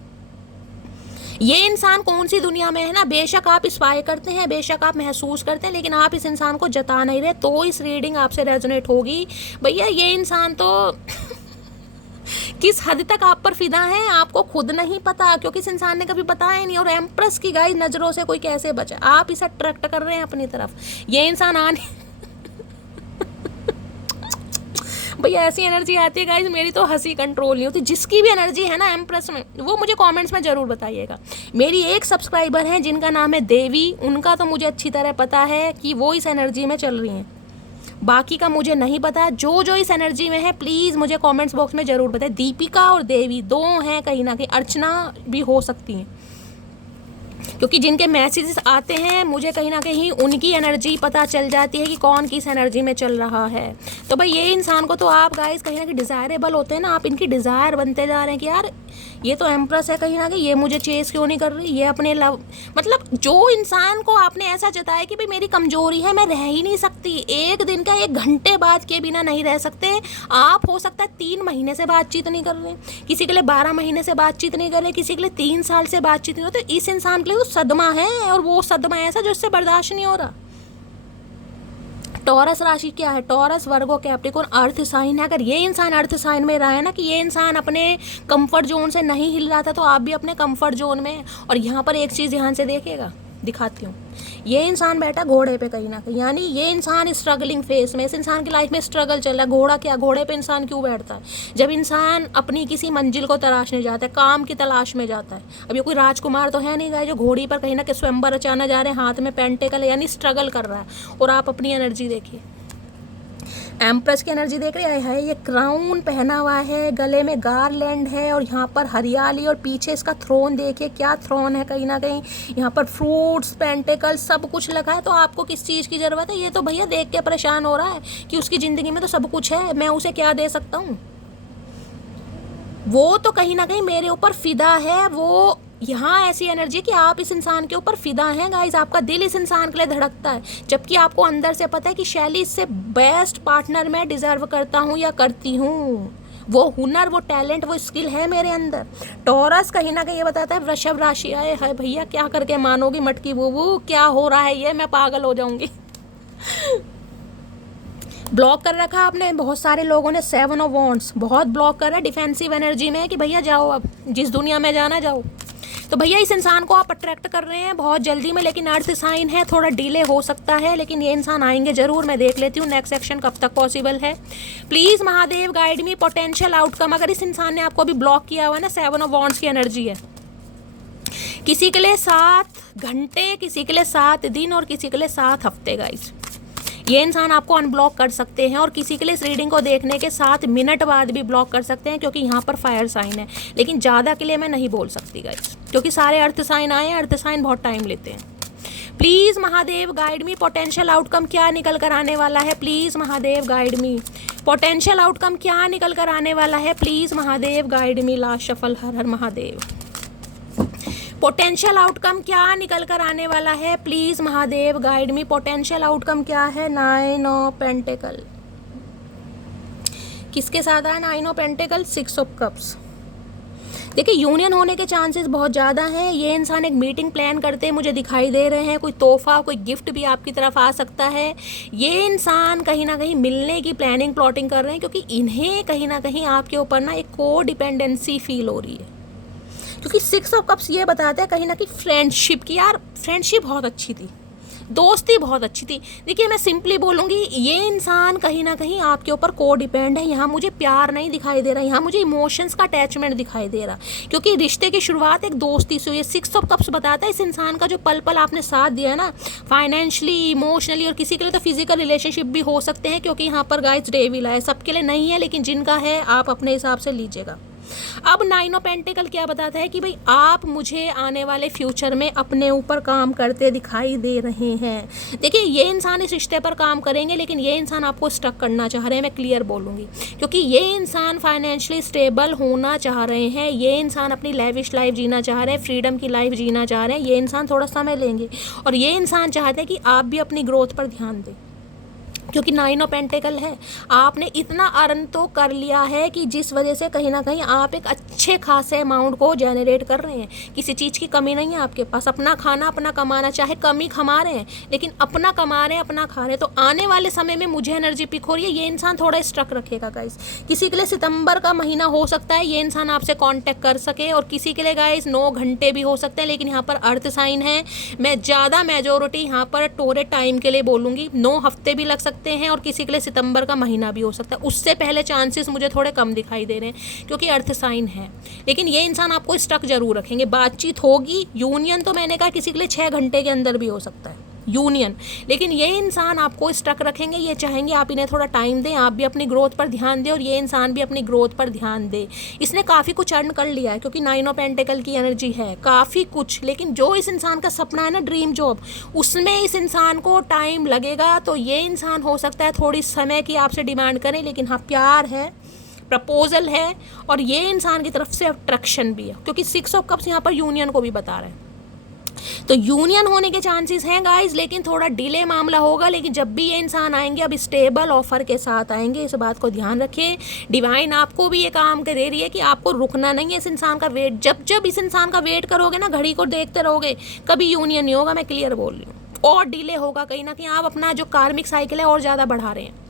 ये इंसान कौन सी दुनिया में है ना, बेशक आप स्पाई करते हैं, बेशक आप महसूस करते हैं, लेकिन आप इस इंसान को जता नहीं रहे, तो इस रीडिंग आपसे रेजोनेट होगी। भैया ये इंसान तो किस हद तक आप पर फिदा है आपको खुद नहीं पता, क्योंकि इस इंसान ने कभी बताया नहीं। और एम्प्रेस की गाइस नजरों से कोई कैसे बचे, आप इसे अट्रैक्ट कर रहे हैं अपनी तरफ। ये इंसान आने भैया ऐसी एनर्जी आती है गाइस, मेरी तो हंसी कंट्रोल नहीं होती। जिसकी भी एनर्जी है ना एम्प्रेस में, वो मुझे कमेंट्स में ज़रूर बताइएगा। मेरी एक सब्सक्राइबर है जिनका नाम है देवी, उनका तो मुझे अच्छी तरह पता है कि वो इस एनर्जी में चल रही हैं, बाकी का मुझे नहीं पता। जो जो इस एनर्जी में है प्लीज़ मुझे कमेंट्स बॉक्स में ज़रूर बताएं। दीपिका और देवी दो हैं कहीं ना कहीं, अर्चना भी हो सकती हैं, क्योंकि जिनके मैसेजेस आते हैं मुझे कहीं ना कहीं उनकी एनर्जी पता चल जाती है कि कौन किस एनर्जी में चल रहा है। तो भाई ये इंसान को तो आप गाइस कहीं ना कहीं डिज़ायरेबल होते हैं ना, आप इनकी डिज़ायर बनते जा रहे हैं कि यार ये तो एम्प्रेस है कहीं ना कहीं, ये मुझे चेस क्यों नहीं कर रही, ये अपने लव, मतलब जो इंसान को आपने ऐसा जताया कि भाई मेरी कमजोरी है, मैं रह ही नहीं सकती, एक दिन का 1 घंटे बात के बिना नहीं रह सकते आप। हो सकता है 3 महीने से बातचीत नहीं कर रहे, किसी के लिए 12 महीने से बातचीत नहीं कर रहे, किसी के लिए 3 साल से बातचीत नहीं हो, तो इस इंसान के लिए वो सदमा है, और वो सदमा ऐसा जो इससे बर्दाश्त नहीं हो रहा। टॉरस राशि क्या है, टॉरस, वर्गो, कैप्रिकॉर्न अर्थ साइन है। अगर ये इंसान अर्थ साइन में रहा है ना, कि ये इंसान अपने कंफर्ट जोन से नहीं हिल रहा था, तो आप भी अपने कंफर्ट जोन में। और यहाँ पर एक चीज़ ध्यान से देखिएगा, दिखाती हूँ। ये इंसान बैठा घोड़े पे कहीं ना कहीं, यानी ये इंसान स्ट्रगलिंग फेस में, इस इंसान की लाइफ में स्ट्रगल चल रहा है। घोड़ा क्या, घोड़े पे इंसान क्यों बैठता है? जब इंसान अपनी किसी मंजिल को तलाशने जाता है, काम की तलाश में जाता है। अब ये कोई राजकुमार तो है नहीं गाय जो घोड़ी पर कहीं ना कहीं स्वयंवर रचाना जा रहे हैं, हाथ में पेंटिकल है, यानी स्ट्रगल कर रहा है। और आप अपनी एनर्जी देखिए, एम्प्रेस की एनर्जी देख रहे हैं, ये क्राउन पहना हुआ है, गले में गारलैंड है और यहाँ पर हरियाली, और पीछे इसका थ्रोन देखिए क्या थ्रोन है, कहीं ना कहीं यहाँ पर फ्रूट्स पेंटिकल सब कुछ लगा है। तो आपको किस चीज़ की ज़रूरत है? ये तो भैया देख के परेशान हो रहा है कि उसकी ज़िंदगी में तो सब कुछ है, मैं उसे क्या दे सकता हूँ। वो तो कहीं ना कहीं मेरे ऊपर फिदा है। वो यहाँ ऐसी एनर्जी कि आप इस इंसान के ऊपर फिदा हैं गाइज, आपका दिल इस इंसान के लिए धड़कता है, जबकि आपको अंदर से पता है कि शैली इससे बेस्ट पार्टनर मैं डिजर्व करता हूँ या करती हूँ। वो हुनर, वो टैलेंट, वो स्किल है मेरे अंदर। टॉरस कहीं ना कहीं ये बताता है वृषभ राशि आए है भैया, क्या करके मानोगी मटकी बूबू, क्या हो रहा है ये, मैं पागल हो जाऊंगी। ब्लॉक कर रखा आपने बहुत सारे लोगों ने, 7 ऑफ वॉन्ड्स बहुत ब्लॉक कर रहा है, डिफेंसिव एनर्जी में कि भैया जाओ, अब जिस दुनिया में जाना जाओ। तो भैया इस इंसान को आप अट्रैक्ट कर रहे हैं बहुत जल्दी में, लेकिन अर्थ साइन है, थोड़ा डिले हो सकता है, लेकिन ये इंसान आएंगे जरूर। मैं देख लेती हूँ नेक्स्ट सेक्शन कब तक पॉसिबल है। Please Mahadev guide me potential outcome. अगर इस इंसान ने आपको अभी ब्लॉक किया हुआ है ना, 7 ऑफ वॉन्ड्स की एनर्जी है, किसी के लिए 7 घंटे, किसी के लिए 7 दिन और किसी के लिए 7 हफ्ते गाइस। ये इंसान आपको अनब्लॉक कर सकते हैं और किसी के लिए इस रीडिंग को देखने के 7 मिनट बाद भी ब्लॉक कर सकते हैं, क्योंकि यहाँ पर फायर साइन है। लेकिन ज़्यादा के लिए मैं नहीं बोल सकती गाइस, क्योंकि सारे अर्थ साइन आए हैं, अर्थ साइन बहुत टाइम लेते हैं। Please Mahadev guide me, potential outcome क्या निकल कर आने वाला है। Please Mahadev guide me, potential outcome क्या निकल कर आने वाला है। Please Mahadev guide me. Last shuffle, हर हर महादेव। पोटेंशियल आउटकम क्या निकल कर आने वाला है। Please Mahadev guide me. Potential outcome क्या है। 9 ऑफ पेंटिकल किसके साथ आया? 9 ऑफ पेंटिकल, 6 ऑफ कप्स। देखिए यूनियन होने के चांसेस बहुत ज़्यादा हैं। ये इंसान एक मीटिंग प्लान करते मुझे दिखाई दे रहे हैं, कोई तोहफा कोई गिफ्ट भी आपकी तरफ आ सकता है। ये इंसान कहीं ना कहीं मिलने की प्लानिंग प्लॉटिंग कर रहे हैं, क्योंकि इन्हें कहीं ना कहीं आपके ऊपर ना एक को डिपेंडेंसी फील हो रही है, क्योंकि 6 ऑफ कप्स ये बताते हैं कहीं ना कहीं फ्रेंडशिप की। यार फ्रेंडशिप बहुत अच्छी थी, दोस्ती बहुत अच्छी थी। देखिए मैं सिंपली बोलूँगी, ये इंसान कहीं ना कहीं आपके ऊपर को डिपेंड है। यहाँ मुझे प्यार नहीं दिखाई दे रहा, यहाँ मुझे इमोशंस का अटैचमेंट दिखाई दे रहा, क्योंकि रिश्ते की शुरुआत एक दोस्ती से हुई है। 6 ऑफ कप्स बताता है इस इंसान का जो पल पल आपने साथ दिया ना, फाइनेंशियली, इमोशनली, और किसी के लिए तो फिजिकल रिलेशनशिप भी हो सकते हैं, क्योंकि यहाँ पर गाइस डेविल है। सबके लिए नहीं है, लेकिन जिनका है आप अपने हिसाब से लीजिएगा। अब 9 ऑफ पेंटिकल क्या बताता है कि भाई आप मुझे आने वाले फ्यूचर में अपने ऊपर काम करते दिखाई दे रहे हैं। देखिए ये इंसान इस रिश्ते पर काम करेंगे, लेकिन ये इंसान आपको स्टक करना चाह रहे हैं, मैं क्लियर बोलूँगी, क्योंकि ये इंसान फाइनेंशियली स्टेबल होना चाह रहे हैं। ये इंसान अपनी लेविश लाइफ जीना चाह रहे हैं, फ्रीडम की लाइफ जीना चाह रहे हैं। ये इंसान थोड़ा समय लेंगे, और ये इंसान चाहते हैं कि आप भी अपनी ग्रोथ पर ध्यान दें, क्योंकि 9 ऑफ पेंटिकल है। आपने इतना अर्न तो कर लिया है कि जिस वजह से कहीं ना कहीं आप एक अच्छे खासे अमाउंट को जनरेट कर रहे हैं। किसी चीज़ की कमी नहीं है आपके पास, अपना खाना अपना कमाना, चाहे कमी कमा रहे हैं लेकिन अपना कमा रहे हैं, अपना खा रहे हैं। तो आने वाले समय में मुझे एनर्जी पिक हो रही है, ये इंसान थोड़ा स्ट्रक रखेगा गाइस। किसी के लिए सितंबर का महीना हो सकता है ये इंसान आपसे कॉन्टैक्ट कर सके, और किसी के लिए गाइस 9 घंटे भी हो सकते हैं, लेकिन यहाँ पर अर्थ साइन है। मैं ज़्यादा मेजोरिटी यहाँ पर टोरे टाइम के लिए बोलूँगी, 9 हफ्ते भी लग सकते हैं, और किसी के लिए सितंबर का महीना भी हो सकता है। उससे पहले चांसेस मुझे थोड़े कम दिखाई दे रहे हैं, क्योंकि अर्थ साइन है। लेकिन ये इंसान आपको स्टक जरूर रखेंगे। बातचीत होगी, यूनियन तो मैंने कहा किसी के लिए 6 घंटे के अंदर भी हो सकता है यूनियन, लेकिन ये इंसान आपको स्टक रखेंगे। ये चाहेंगे आप इन्हें थोड़ा टाइम दें, आप भी अपनी ग्रोथ पर ध्यान दें और ये इंसान भी अपनी ग्रोथ पर ध्यान दे। इसने काफ़ी कुछ अर्न कर लिया है, क्योंकि 9 ऑफ पेंटिकल की एनर्जी है, काफ़ी कुछ। लेकिन जो इस इंसान का सपना है ना, ड्रीम जॉब, उसमें इस इंसान को टाइम लगेगा। तो ये इंसान हो सकता है थोड़ी समय की आपसे डिमांड करें, लेकिन हाँ प्यार है, प्रपोजल है, और ये इंसान की तरफ से अट्रैक्शन भी है, क्योंकि 6 ऑफ कप्स यहाँ पर यूनियन को भी बता रहे हैं। तो यूनियन होने के चांसेस हैं गाइस, लेकिन थोड़ा डिले मामला होगा। लेकिन जब भी ये इंसान आएंगे अब स्टेबल ऑफर के साथ आएंगे, इस बात को ध्यान रखें। डिवाइन आपको भी ये काम कर दे रही है कि आपको रुकना नहीं है इस इंसान का वेट। जब जब इस इंसान का वेट करोगे ना, घड़ी को देखते रहोगे, कभी यूनियन नहीं होगा, मैं क्लियर बोल रही हूँ। और डिले होगा, कहीं ना कहीं आप अपना जो कार्मिक साइकिल है और ज़्यादा बढ़ा रहे हैं।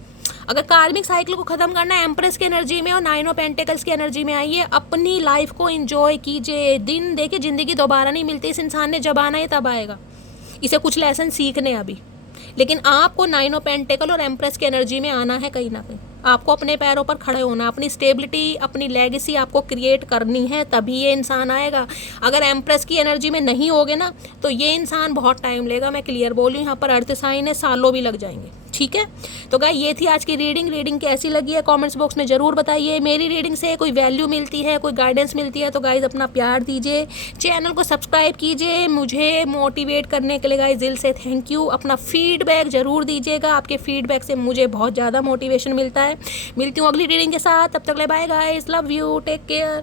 अगर कार्मिक साइकिल को ख़त्म करना है, एम्प्रेस की एनर्जी में और 9 ऑफ पेंटिकल्स की एनर्जी में आइए, अपनी लाइफ को एंजॉय कीजिए। दिन देखिए, ज़िंदगी दोबारा नहीं मिलती, इस इंसान ने जब आना है तब आएगा, इसे कुछ लेसन सीखने अभी। लेकिन आपको 9 ऑफ पेंटिकल और एम्प्रेस की एनर्जी में आना है, कहीं ना कहीं आपको अपने पैरों पर खड़े होना, अपनी स्टेबिलिटी, अपनी लेगेसी आपको क्रिएट करनी है, तभी ये इंसान आएगा। अगर एम्प्रेस की एनर्जी में नहीं होगे ना, तो ये इंसान बहुत टाइम लेगा, मैं क्लियर बोल रही हूँ। यहाँ पर अर्थ साइन है, सालों भी लग जाएंगे, ठीक है। तो गाइस ये थी आज की रीडिंग कैसी लगी है कमेंट्स बॉक्स में ज़रूर बताइए। मेरी रीडिंग से कोई वैल्यू मिलती है, कोई गाइडेंस मिलती है तो गाइस अपना प्यार दीजिए, चैनल को सब्सक्राइब कीजिए। मुझे मोटिवेट करने के लिए गाइस दिल से थैंक यू। अपना फीडबैक ज़रूर दीजिएगा, आपके फीडबैक से मुझे बहुत ज़्यादा मोटिवेशन मिलता है। मिलती हूँ अगली रीडिंग के साथ, तब तक ले bye guys, love you, take care.